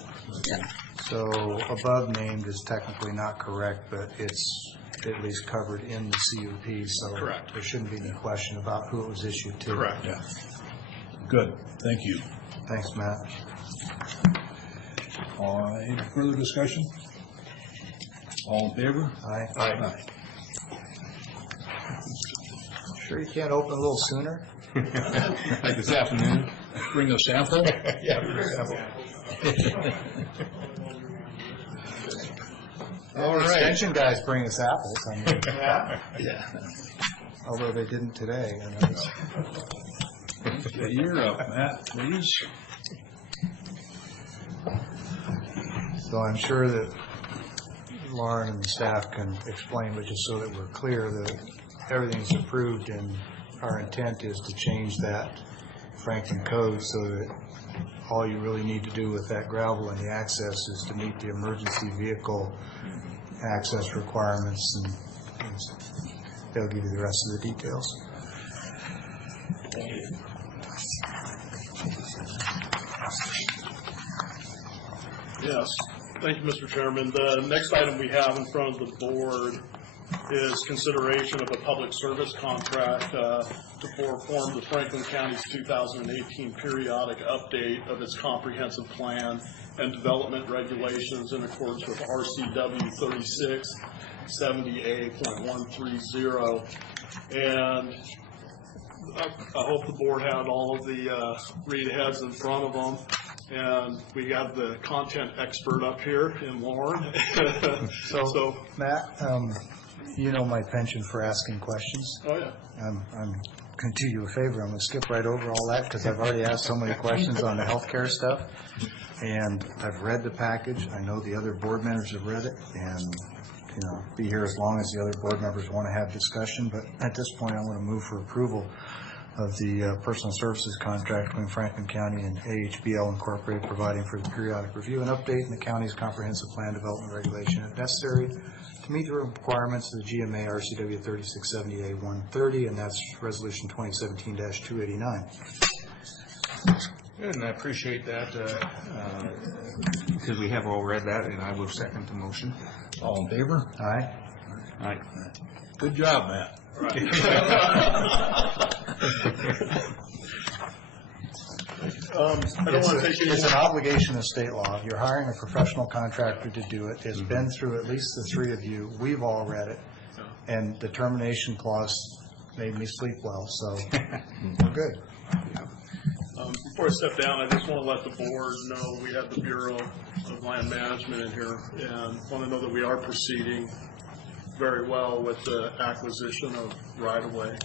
So above named is technically not correct, but it's at least covered in the CUP, so Correct. there shouldn't be any question about who it was issued to. Correct. Yeah. Good, thank you. Thanks, Matt. Any further discussion? All in favor? Aye. Aye. Sure you can't open a little sooner? Like this afternoon? Bring a sample? Yeah, bring a sample. All right. Extension guys bring us apples. I mean, Yeah. although they didn't today. I noticed. Okay, you're up, Matt, please. So I'm sure that Lauren and the staff can explain, but just so that we're clear, that everything's approved and our intent is to change that Franklin code so that all you really need to do with that gravel and the access is to meet the emergency vehicle access requirements, and they'll give you the rest of the details. Yes, thank you, Mr. Chairman. The next item we have in front of the board is consideration of a public service contract to perform the Franklin County's 2018 periodic update of its comprehensive plan and development regulations in accordance with RCW 3670A.130. And I hope the board had all of the read aheads in front of them. And we got the content expert up here in Lauren. So, Matt, you know my penchant for asking questions. Oh, yeah. I'm going to do you a favor. I'm going to skip right over all that because I've already asked so many questions on the healthcare stuff. And I've read the package. I know the other board members have read it. And, be here as long as the other board members want to have discussion. But at this point, I want to move for approval of the personal services contract between Franklin County and AHBL Incorporated, providing for the periodic review and update in the county's comprehensive plan development regulation if necessary to meet the requirements of the GMA RCW 3670A130, and that's Resolution 2017-289. Good, and I appreciate that because we have all read that, and I will second the motion. All in favor? Aye. Aye. Good job, Matt. It's an obligation of state law. You're hiring a professional contractor to do it. It's been through at least the three of you. We've all read it. And the termination clause made me sleep well, so we're good. Before I step down, I just want to let the board know we have the Bureau of Land Management in here and want to know that we are proceeding very well with the acquisition of right-of-way.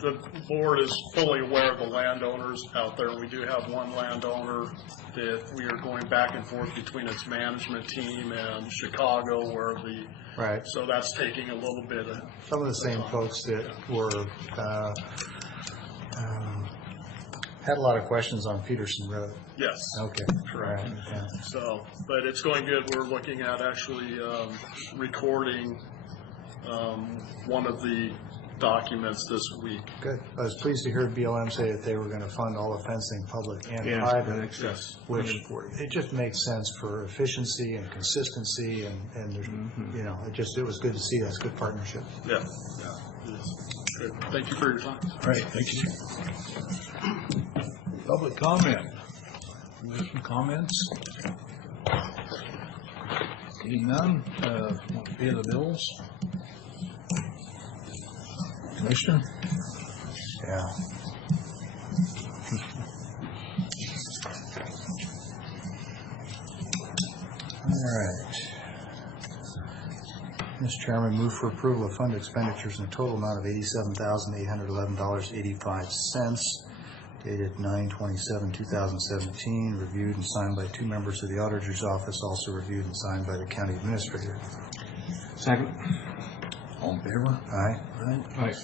The board is fully aware of the landowners out there. We do have one landowner that we are going back and forth between its management team and Chicago, where the right. So that's taking a little bit of some of the same folks that were had a lot of questions on Peterson Road. Yes. Okay. Correct. Right. Yeah. So, but it's going good. We're looking at actually recording one of the documents this week. Good. I was pleased to hear BLM say that they were going to fund all the fencing, public and private, which it just makes sense for efficiency and consistency, and there's, it was good to see that. It's good partnership. Yeah. Good. Thank you for your time. All right. Thank you. Public comment. We have some comments. Seeing none, want to pay the bills? Commissioner? Yeah. All right. Mr. Chairman, move for approval of fund expenditures in a total amount of $87,811.85, dated 9/27/2017, reviewed and signed by 2 members of the Auditor's Office, also reviewed and signed by the County Administrator. Second. All in favor? Aye. Aye.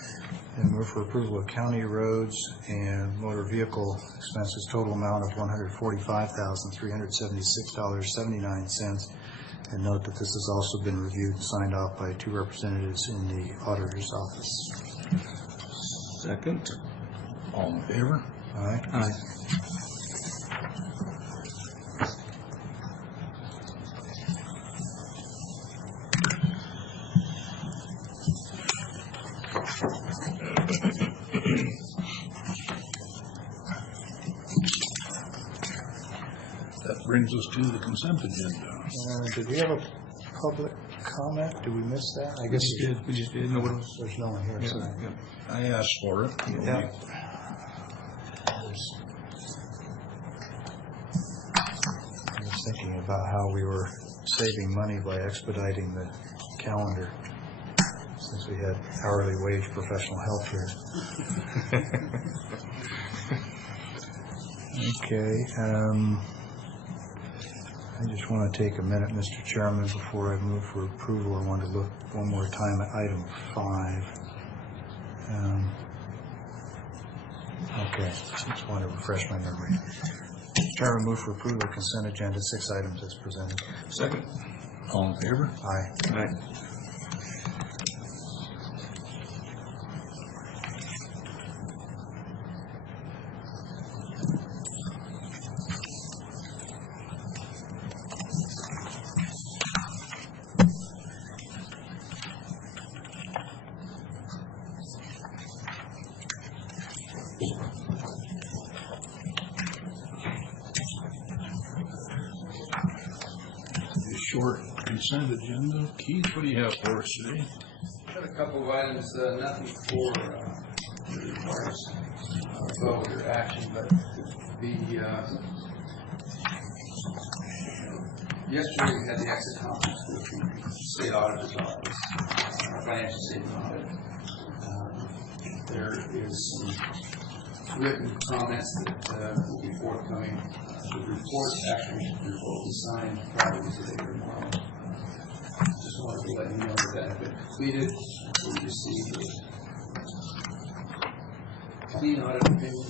And move for approval of county roads and motor vehicle expenses, total amount of $145,376.79. And note that this has also been reviewed and signed off by 2 representatives in the Auditor's Office. Second. All in favor? Aye. Aye. That brings us to the consent agenda. Did we have a public comment? Did we miss that? I guess We just did. No one else. there's no one here. So I asked for it. yeah. I was thinking about how we were saving money by expediting the calendar since we had hourly wage professional help here. Okay. I just want to take a minute, Mr. Chairman, before I move for approval. I want to look one more time at item 5. Okay, just want to refresh my memory. Mr. Chairman, move for approval of consent agenda, 6 items as presented. Second. All in favor? Aye. Aye. Short consent agenda. Keith, what do you have for us today? Got a couple of items, nothing for that requires vote or action, but yesterday we had the exit conference with the state auditor's office, our financial statement audit. There is some written comments that will be forthcoming. The report actually will be signed probably today or tomorrow. Just wanted to let you know that had been completed. We received a clean audit opinion,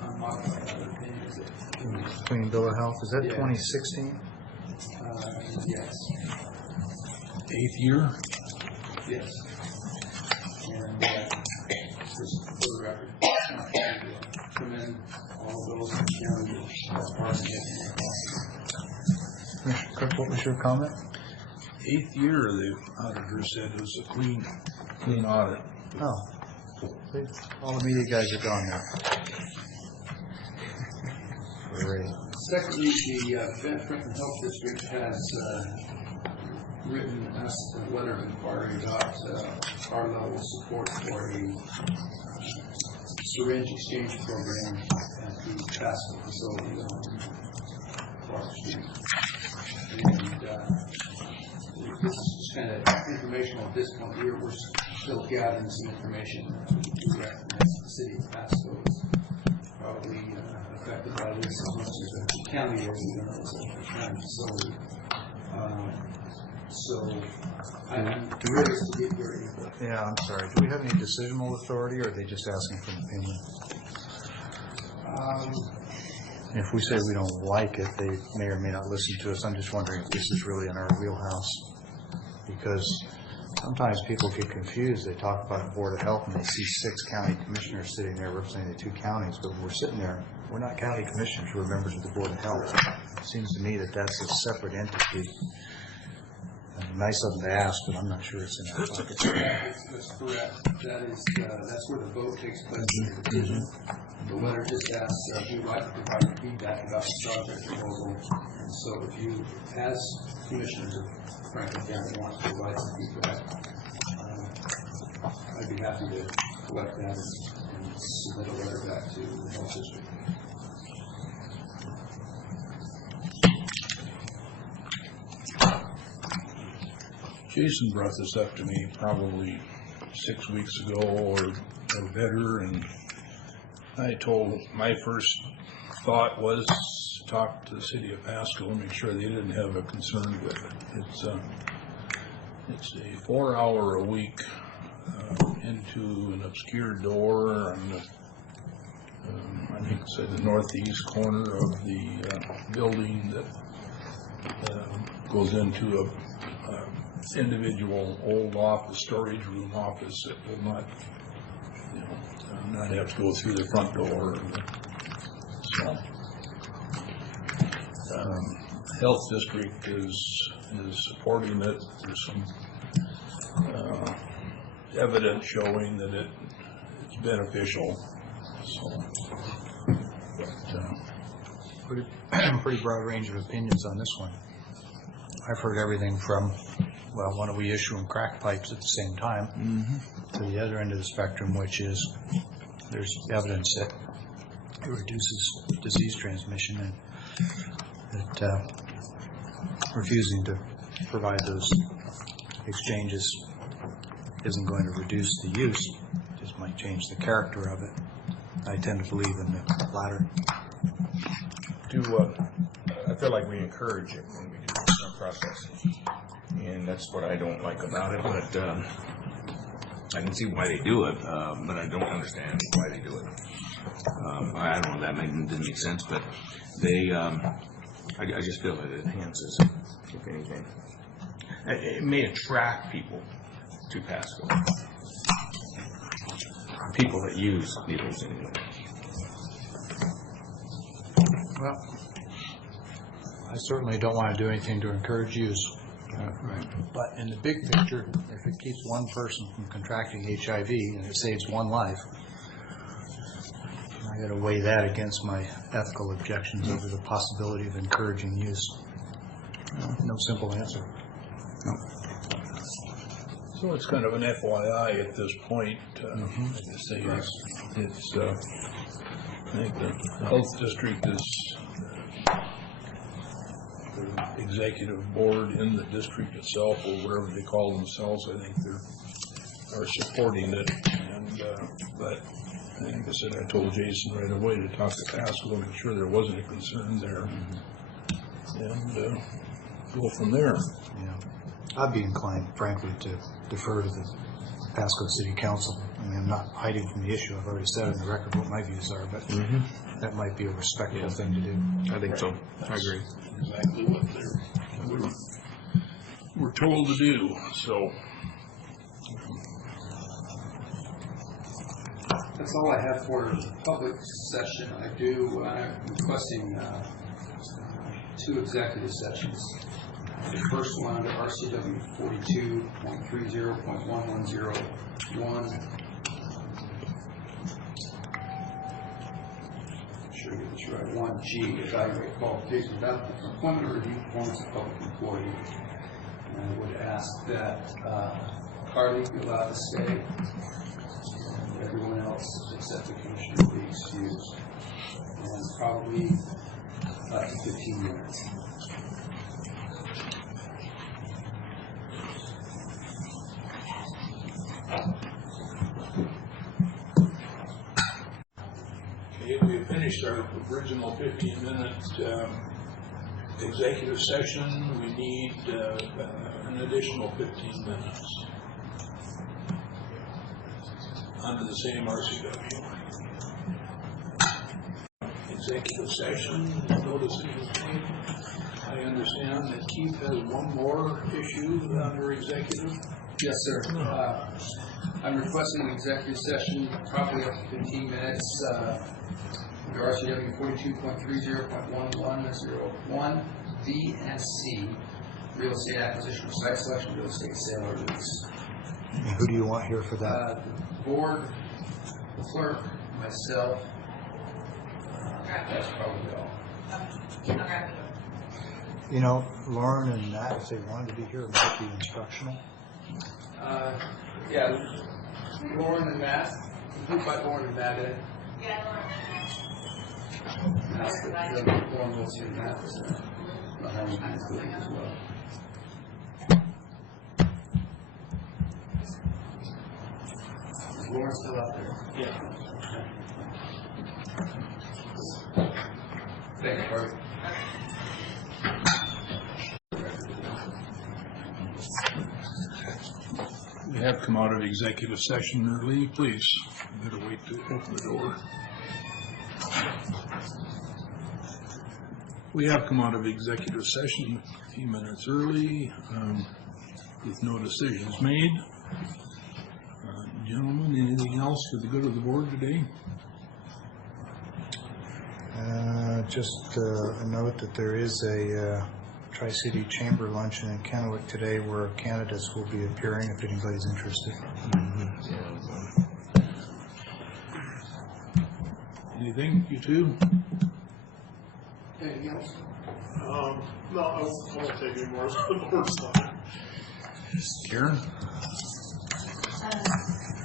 unmodified audit opinion. Is it? Clean bill of health, is that Yeah. 2016? Yes. 8th year? Yes. And just for the record, I commend all those in the county as part of it. Commissioner Cook, what was your comment? 8th year, the auditor said it was a clean audit. Oh, all the media guys are gone now. Great. Secondly, the Bennett Franklin Health District has written us a letter of inquiry about our level of support for a syringe exchange program at the Pasco facility on Clark Street. And this is kind of informational at this point. We're still gathering some information. We recognize the city of Pasco is probably affected by this as much as the county is, even though it's a county facility. So I'm curious to get your input. Yeah, I'm sorry. Do we have any decisional authority, or are they just asking for an opinion? If we say we don't like it, they may or may not listen to us. I'm just wondering if this is really in our wheelhouse. Because sometimes people get confused. They talk about Board of Health and they see 6 county commissioners sitting there representing the 2 counties. But when we're sitting there, we're not county commissioners. We're members of the Board of Health. It seems to me that that's a separate entity. Nice of them to ask, but I'm not sure it's in our bucket. That's correct. That's where the vote takes place in the decision. The letter just asks if you'd like to provide feedback about the project proposal. And so if you, as commissioners of Franklin County, want to provide some feedback, I'd be happy to collect that and submit a letter back to the health district. Jason brought this up to me probably 6 weeks ago or better, and I told my first thought was to talk to the city of Pasco and make sure they didn't have a concern with it. It's a 4-hour-a-week into an obscure door on the I think it's at the northeast corner of the building that goes into a individual old office, storage room office that will not, not have to go through the front door. So, health district is supporting it. There's some evidence showing that it's beneficial. So, pretty broad range of opinions on this one. I've heard everything from, well, why don't we issue them crack pipes at the same time, to the other end of the spectrum, which is there's evidence that it reduces disease transmission, and that refusing to provide those exchanges isn't going to reduce the use, it just might change the character of it. I tend to believe in the latter. I feel like we encourage it when we do this process, and that's what I don't like about it. But I can see why they do it, but I don't understand why they do it. I don't know, that didn't make sense, but they, I just feel that it enhances, if anything. It may attract people to Pasco. People that use needles anyway. Well, I certainly don't want to do anything to encourage use. But in the big picture, if it keeps one person from contracting HIV and it saves one life, I got to weigh that against my ethical objections over the possibility of encouraging use. No simple answer. No. So it's kind of an FYI at this point. I just say it's, I think the health district is, the executive board in the district itself, or wherever they call themselves, I think are supporting it. And, but like I said, I told Jason right away to talk to Pascal and make sure there wasn't a concern there. And go from there. Yeah. I'd be inclined, frankly, to defer to the Pasco City Council. I mean, I'm not hiding from the issue. I've already said on the record what my views are, but that might be a respectable thing to do. I think so. I agree. Exactly what we're told to do, so. That's all I have for the public session. I'm requesting 2 executive sessions. The first one under RCW 42.30.1101. Sure get this right. 1G, evaluate qualifications about the employment or review performance of public employee. And I would ask that Carly be allowed to stay, and everyone else except the commissioner be excused. And probably up to 15 minutes. Okay, we finished our original 15-minute executive session. We need an additional 15 minutes under the same RCW. Executive session, no decisions made. I understand that Keith has one more issue under executive. Yes, sir. I'm requesting an executive session, probably up to 15 minutes, under RCW 42.30.1101, B and C, real estate acquisition or site selection, real estate sale or lease. And who do you want here for that? The board, the clerk, myself, that's probably all. You know, Lauren and Matt, if they wanted to be here, it might be instructional. Yeah, Lauren and Matt. Who by Lauren and Matt in? Yeah, Lauren will see Matt behind the including as well. Is Lauren still out there? Yeah. Thank you, Bart. We have come out of executive session early. Please, better wait to open the door. We have come out of executive session a few minutes early with no decisions made. Gentlemen, anything else for the good of the board today? Just a note that there is a Tri-City Chamber luncheon in Kennewick today where candidates will be appearing if anybody's interested. Anything, you two? Anything else? No, I won't take any more of the board's time. Karen?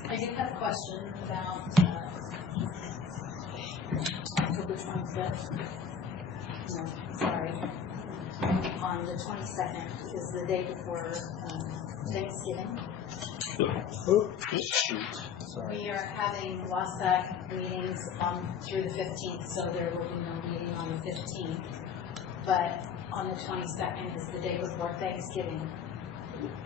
I do have a question about October 25th. No, sorry. On the 22nd is the day before Thanksgiving. We are having WASAC meetings through the 15th, so there will be no meeting on the 15th. But on the 22nd is the day before Thanksgiving.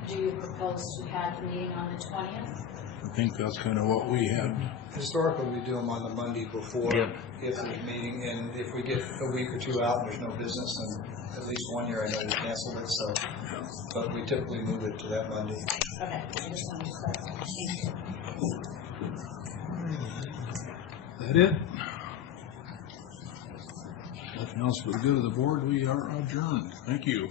Do you propose to have the meeting on the 20th? I think that's kind of what we had. Historically, we do them on the Monday before, if there's a meeting, and if we get a week or two out and there's no business, then at least one year I know we canceled it, so, but we typically move it to that Monday. Okay, I just wanted to clarify. Thank you. That it? Nothing else for the good of the board. We are adjourned. Thank you.